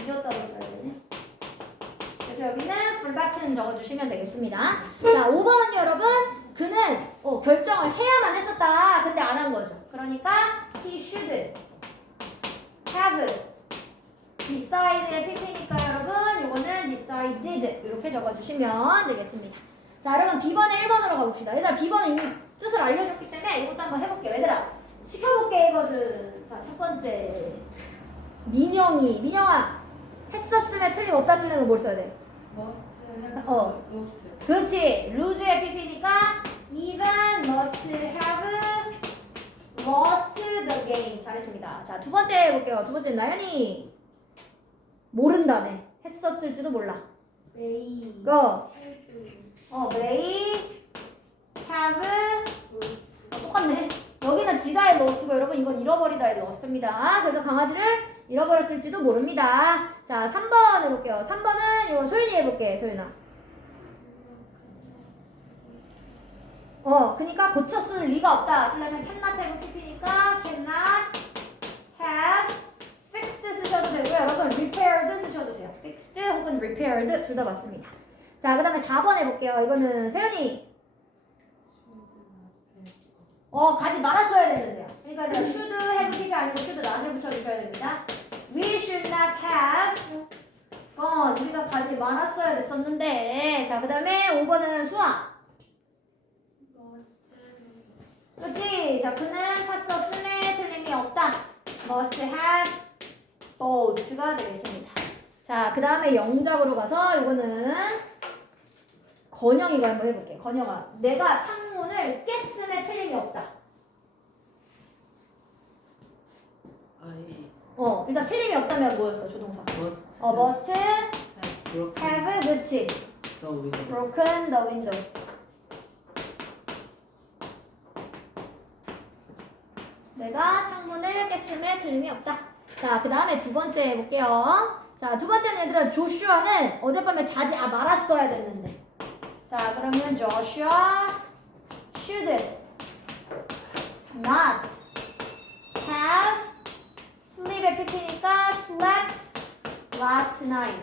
잊었다고 써야 되네. 그래서 여기는 forgotten 적어주시면 되겠습니다. 자, 5번은 여러분 그는 결정을 해야만 했었다. 근데 안 한 거죠. 그러니까 he should have decid의 pp니까 여러분 이거는 decided 이렇게 적어주시면 되겠습니다. 자, 여러분 B번에 1번으로 가봅시다. 얘들아 B번은 이미 뜻을 알려줬기 때문에 이것도 한번 해볼게요. 얘들아 시켜볼게 이것은. 자, 첫 번째 민영아 했었으면 틀림없다 쓰려면 뭘 써야 돼? must. 그렇지. lose의 pp니까 even must have lost the game. 잘했습니다. 자, 두 번째 해볼게요. 두 번째 나연이 모른다네. 했었을지도 몰라. may go. may have 똑같네. 여기는 지다의 lost고 여러분 이건 잃어버리다의 lost입니다. 그래서 강아지를 잃어버렸을지도 모릅니다. 자, 3번 해볼게요. 3번은 이거 소윤이 해볼게. 소윤아. 그니까 고쳐 쓸 리가 없다. 쓰려면 cannot have pp니까 cannot have fixed 쓰셔도 되고요. 여러분 repaired 쓰셔도 돼요. fixed 혹은 repaired 둘 다 맞습니다. 자, 그 다음에 4번 해볼게요. 이거는 세연이 가지 말았어야 됐는데요. 그러니까 내가 should have pp 아니고 should not을 붙여주셔야 됩니다. We should not have 우리가 가지 말았어야 됐었는데. 자, 그 다음에 5번은 수아. 그치? 자, 그는 샀었음에 틀림이 없다. must have bought가 되겠습니다. 자, 그 다음에 영작으로 가서 이거는 건영이가 한번 해볼게. 건영아, 내가 창문을 깼음에 틀림이 없다. 일단 틀림이 없다면 뭐였어? 조동사. must have 그치? broken the window. 내가 창문을 깼음에 틀림이 없다. 자, 그 다음에 두 번째 해볼게요. 자, 두 번째는 얘들아 조슈아는 어젯밤에 자지 말았어야 됐는데. 자, 그러면 Joshua should not have sleep의 pp니까 slept last night.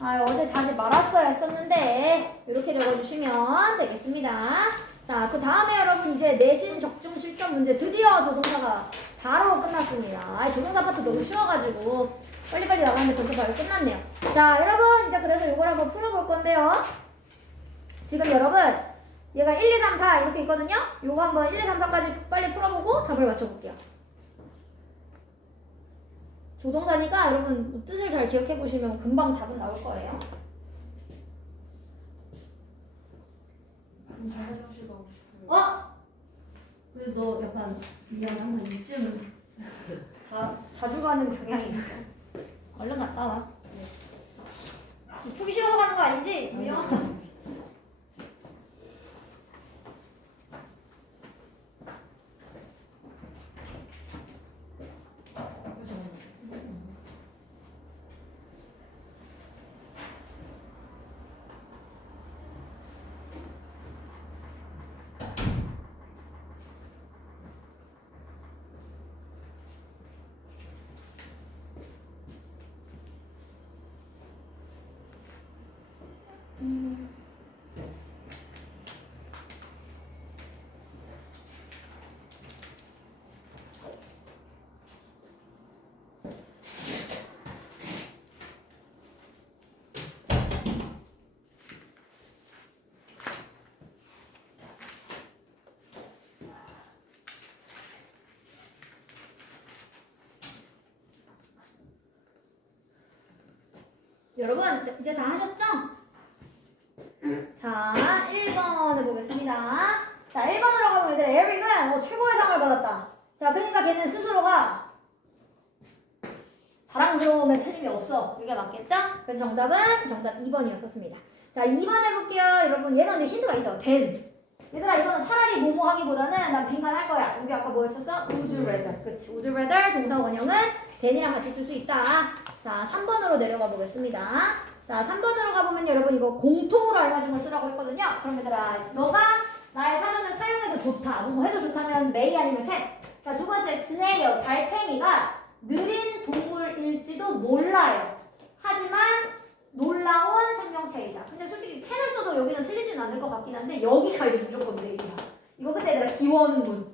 어제 자지 말았어야 했었는데 이렇게 적어주시면 되겠습니다. 자, 그 다음에 여러분 이제 내신 적중 실전 문제 드디어 조동사가 바로 끝났습니다. 조동사 파트 너무 쉬워가지고 빨리빨리 나가는데 벌써 바로 끝났네요. 자, 여러분 이제 그래서 이걸 한번 풀어볼 건데요. 지금 여러분 얘가 1, 2, 3, 4 이렇게 있거든요. 요거 한번 1, 2, 3, 4까지 빨리 풀어보고 답을 맞춰볼게요. 조동사니까 여러분 뜻을 잘 기억해보시면 금방 답은 나올 거예요. 화장실 가고 싶어요. 근데 너 약간 미안해 한번 이쯤 자주 가는 경향이 있어. 얼른 갔다 와. 푸기 싫어서 가는 거 아니지? 미안. 여러분 이제 다 하셨죠? 자 1번 해보겠습니다. 자 1번으로 가보면 얘들아 에릭은 최고의 상을 받았다. 자 그러니까 걔는 스스로가 자랑스러움에 틀림이 없어. 이게 맞겠죠? 그래서 정답은 정답 2번이었었습니다. 자 2번 해볼게요. 여러분 얘는 근데 힌트가 있어. 된. 얘들아 이거는 차라리 뭐뭐 하기보다는 난 빈칸 할 거야. 우리 아까 뭐였었어? would rather. 그치? would rather 동사 원형은 than이랑 같이 쓸 수 있다. 자 3번으로 내려가 보겠습니다. 자 3번으로 가보면 여러분 이거 공통으로 알맞은 걸 쓰라고 했거든요. 그럼 얘들아 너가 나의 사전을 사용해도 좋다. 뭐 해도 좋다면 may 아니면 can. 자 두 번째 snail 달팽이가 느린 동물일지도 몰라요. 하지만 놀라운 생명체이다. 근데 솔직히 can을 써도 여기는 틀리지는 않을 것 같긴 한데 여기가 이제 무조건 may야. 이거 그때 얘들아 기원문.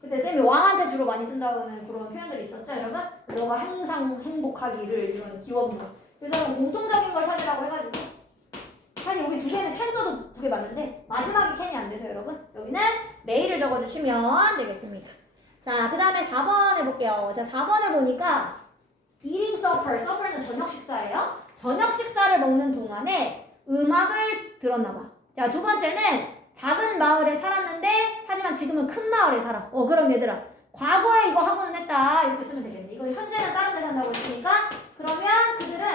그때 쌤이 왕한테 주로 많이 쓴다는 그런 표현들이 있었죠, 여러분? 너가 항상 행복하기를 이런 기원문. 그래서 공통적인 걸 찾으라고 해가지고 사실 여기 두 개는 can 써도 두 개 맞는데 마지막이 can이 안 돼서 여러분 여기는 may를 적어주시면 되겠습니다. 자, 그 다음에 4번 해볼게요. 자, 4번을 보니까 eating supper, supper는 저녁 식사예요. 저녁 식사를 먹는 동안에 음악을 들었나봐. 자, 두 번째는 작은 마을에 살았는데 하지만 지금은 큰 마을에 살아. 그럼 얘들아 과거에 이거 하고는 했다. 이렇게 쓰면 되겠네. 이거 현재는 다른 데 산다고 했으니까 그러면 그들은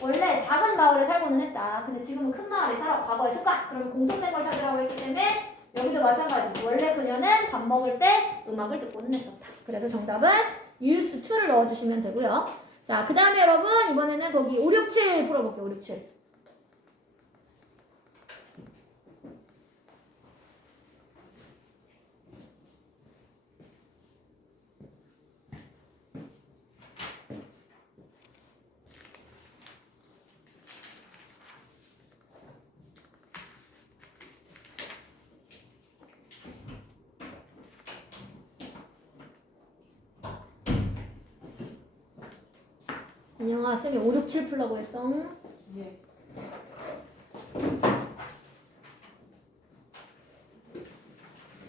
원래 작은 마을에 살고는 했다. 근데 지금은 큰 마을에 살아. 과거의 습관. 그러면 공통된 걸 찾으라고 했기 때문에 여기도 마찬가지. 원래 그녀는 밥 먹을 때 음악을 듣고는 했었다. 그래서 정답은 used to를 넣어주시면 되고요. 자, 그 다음에 여러분 이번에는 거기 5, 6, 7 풀어볼게요. 5, 6, 7. 안녕아, 쌤이 5, 6, 7 풀라고 했어. 예.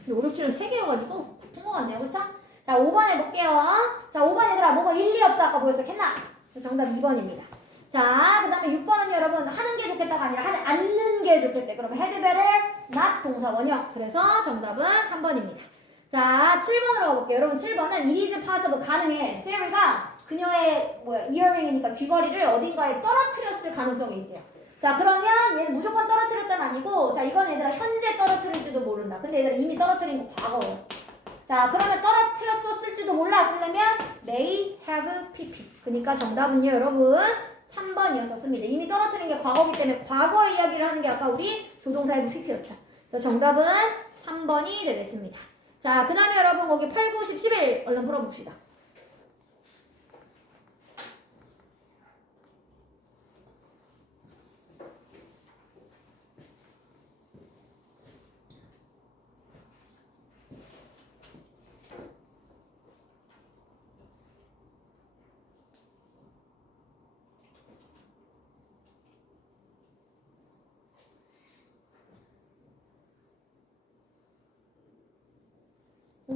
5, 6, 7은 3개여가지고 푼 거 같네요. 그쵸? 자, 5번 해볼게요. 자, 5번 얘들아, 뭐가 일리 없다 아까 보였어. 캔나. 정답 2번입니다. 자, 그 다음에 6번은 여러분 하는 게 좋겠다가 아니라 하지 않는 게 좋겠대. 그러면 had better, not 동사 원형. 그래서 정답은 3번입니다. 자, 7번으로 가볼게요. 여러분 7번은 it is possible 가능해. 쌤이가 그녀의 이어링이니까 귀걸이를 어딘가에 떨어뜨렸을 가능성이 있대요. 자, 그러면 얘는 무조건 떨어뜨렸다는 아니고, 자, 이건 얘들아 현재 떨어뜨릴지도 모른다. 근데 얘들아 이미 떨어뜨린 거 과거예요. 자, 그러면 떨어뜨렸었을지도 몰라 쓰려면 may have pp. 그러니까 정답은요, 여러분 3번이었었습니다. 이미 떨어뜨린 게 과거기 때문에 과거의 이야기를 하는 게 아까 우리 조동사의 pp였죠. 그래서 정답은 3번이 되겠습니다. 자, 그 다음에 여러분 거기 8, 9, 10, 11 얼른 풀어봅시다.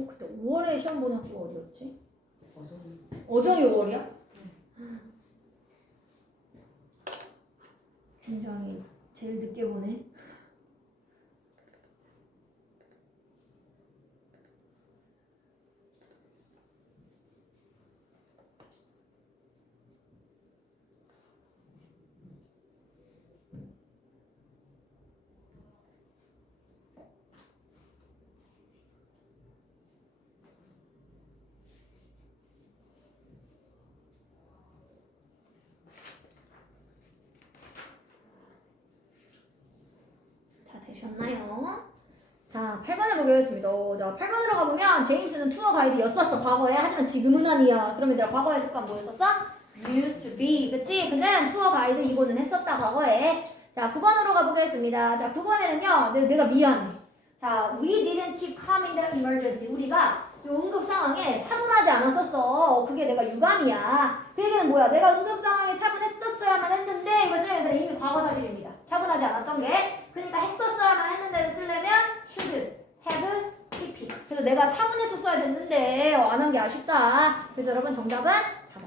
그때 5월에 시험 본 학교가 어디였지? 어정이 5월이야? 굉장히 제일 늦게 보네. 되셨나요? 자, 8번에 보겠습니다. 자, 8번으로 가보면 제임스는 투어 가이드였었어 과거에. 하지만 지금은 아니야. 그러면 내가 과거의 습관 뭐였었어? used to be. 그치? 근데 투어 가이드 이거는 했었다 과거에. 자, 9번으로 가보겠습니다. 자, 9번에는요, 내가 미안해. 자, we didn't keep calm in the emergency. 우리가 이 응급 상황에 차분하지 않았었어. 그게 내가 유감이야. 그 얘기는 뭐야? 내가 응급 상황에 차분했었어야만 했는데, 이걸 쓰려면 얘들아 이미 과거 사실입니다. 차분하지 않았던 게. 그러니까 했었어야만 했는데 쓰려면 should, have, pp. 그래서 내가 차분했었어야 됐는데 안 한 게 아쉽다. 그래서 여러분 정답은 4번.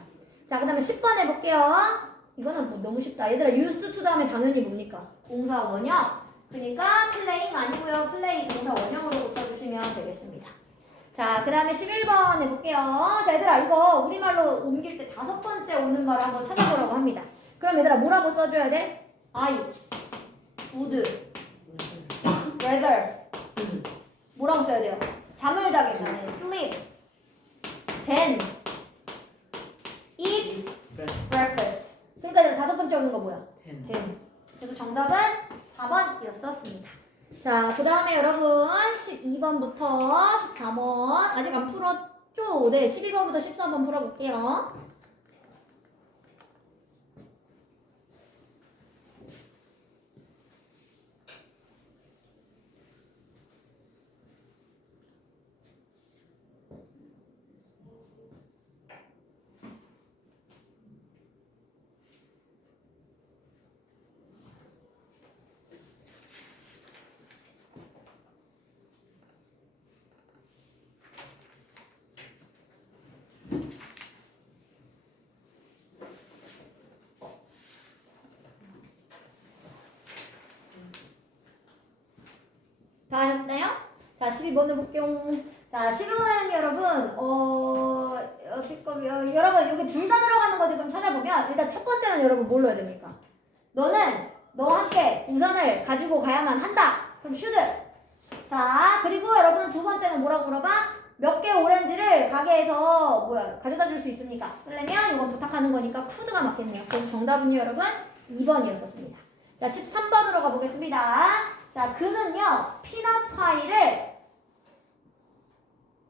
자, 그 다음에 10번 해볼게요. 이거는 뭐 너무 쉽다. 얘들아 used to 다음에 당연히 뭡니까? 동사 원형. 그러니까 playing 아니고요. play 동사 원형으로 고쳐주시면 되겠습니다. 자, 그 다음에 11번 해볼게요. 자, 얘들아 이거 우리말로 옮길 때 5번째 오는 말을 한번 찾아보라고 합니다. 그럼 얘들아 뭐라고 써줘야 돼? I, would, rather. 뭐라고 써야 돼요? 잠을 자겠다네. sleep, then, eat, breakfast. 그러니까 얘들아 5번째 오는 거 뭐야? then. 그래서 정답은 4번이었었습니다. 자, 그 다음에 여러분 12번부터 14번 아직 안 풀었죠? 네, 12번부터 14번 풀어볼게요. 다 하셨나요? 자, 12번 해볼게요. 자, 12번에는 여러분, 여러분, 여기 둘 다 들어가는 거 지금 찾아보면, 일단 첫 번째는 여러분 뭘로 해야 됩니까? 너는 너와 함께 우산을 가지고 가야만 한다. 그럼 should. 자, 그리고 여러분 두 번째는 뭐라고 물어봐? 몇 개 오렌지를 가게에서 가져다 줄 수 있습니까? 쓰려면 이건 부탁하는 거니까 could가 맞겠네요. 그래서 정답은요, 여러분 2번이었었습니다. 자, 13번으로 가보겠습니다. 자, 그는요, 피넛 파이를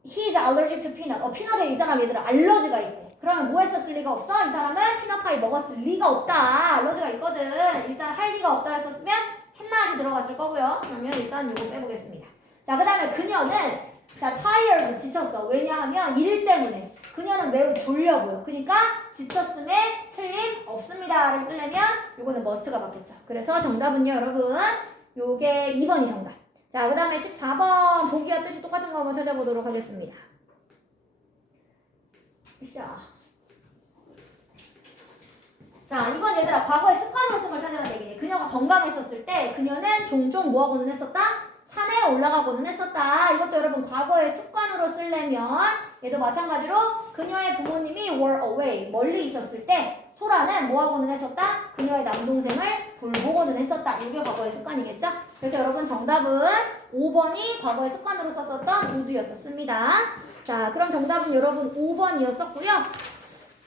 He's allergic to peanut. 피넛에 이 사람 얘들아 알러지가 있대. 그러면 뭐 했었을 리가 없어? 이 사람은 피넛 파이 먹었을 리가 없다. 알러지가 있거든. 일단 할 리가 없다 했었으면 햇낫이 들어갔을 거고요. 그러면 일단 이거 빼보겠습니다. 자, 그 다음에 그녀는 자, tired 지쳤어. 왜냐하면 일 때문에. 그녀는 매우 졸려 보여. 그러니까 지쳤음에 틀림없습니다를 쓰려면 이거는 must가 맞겠죠. 그래서 정답은요, 여러분. 요게 2번이 정답. 자, 그 다음에 14번 보기와 뜻이 똑같은 거 한번 찾아보도록 하겠습니다. 자, 이건 얘들아 과거의 습관으로 쓴 걸 찾아라 얘기네. 그녀가 건강했었을 때 그녀는 종종 뭐하고는 했었다? 산에 올라가고는 했었다. 이것도 여러분 과거의 습관으로 쓰려면 얘도 마찬가지로 그녀의 부모님이 were away 멀리 있었을 때 소라는 뭐하고는 했었다? 그녀의 남동생을 돌보고는 했었다. 이게 과거의 습관이겠죠? 그래서 여러분 정답은 5번이 과거의 습관으로 썼었던 would였었습니다. 자, 그럼 정답은 여러분 5번이었었고요.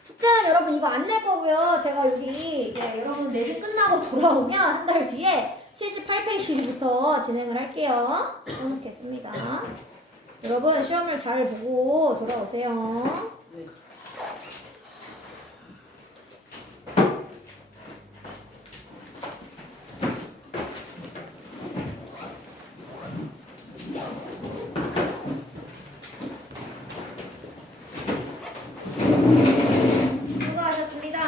숙제는 여러분 이거 안 낼 거고요. 제가 여기 여러분 내신 끝나고 돌아오면 한 달 뒤에 78페이지부터 진행을 할게요. 써놓겠습니다. 여러분 시험을 잘 보고 돌아오세요. 네. 수고하셨습니다.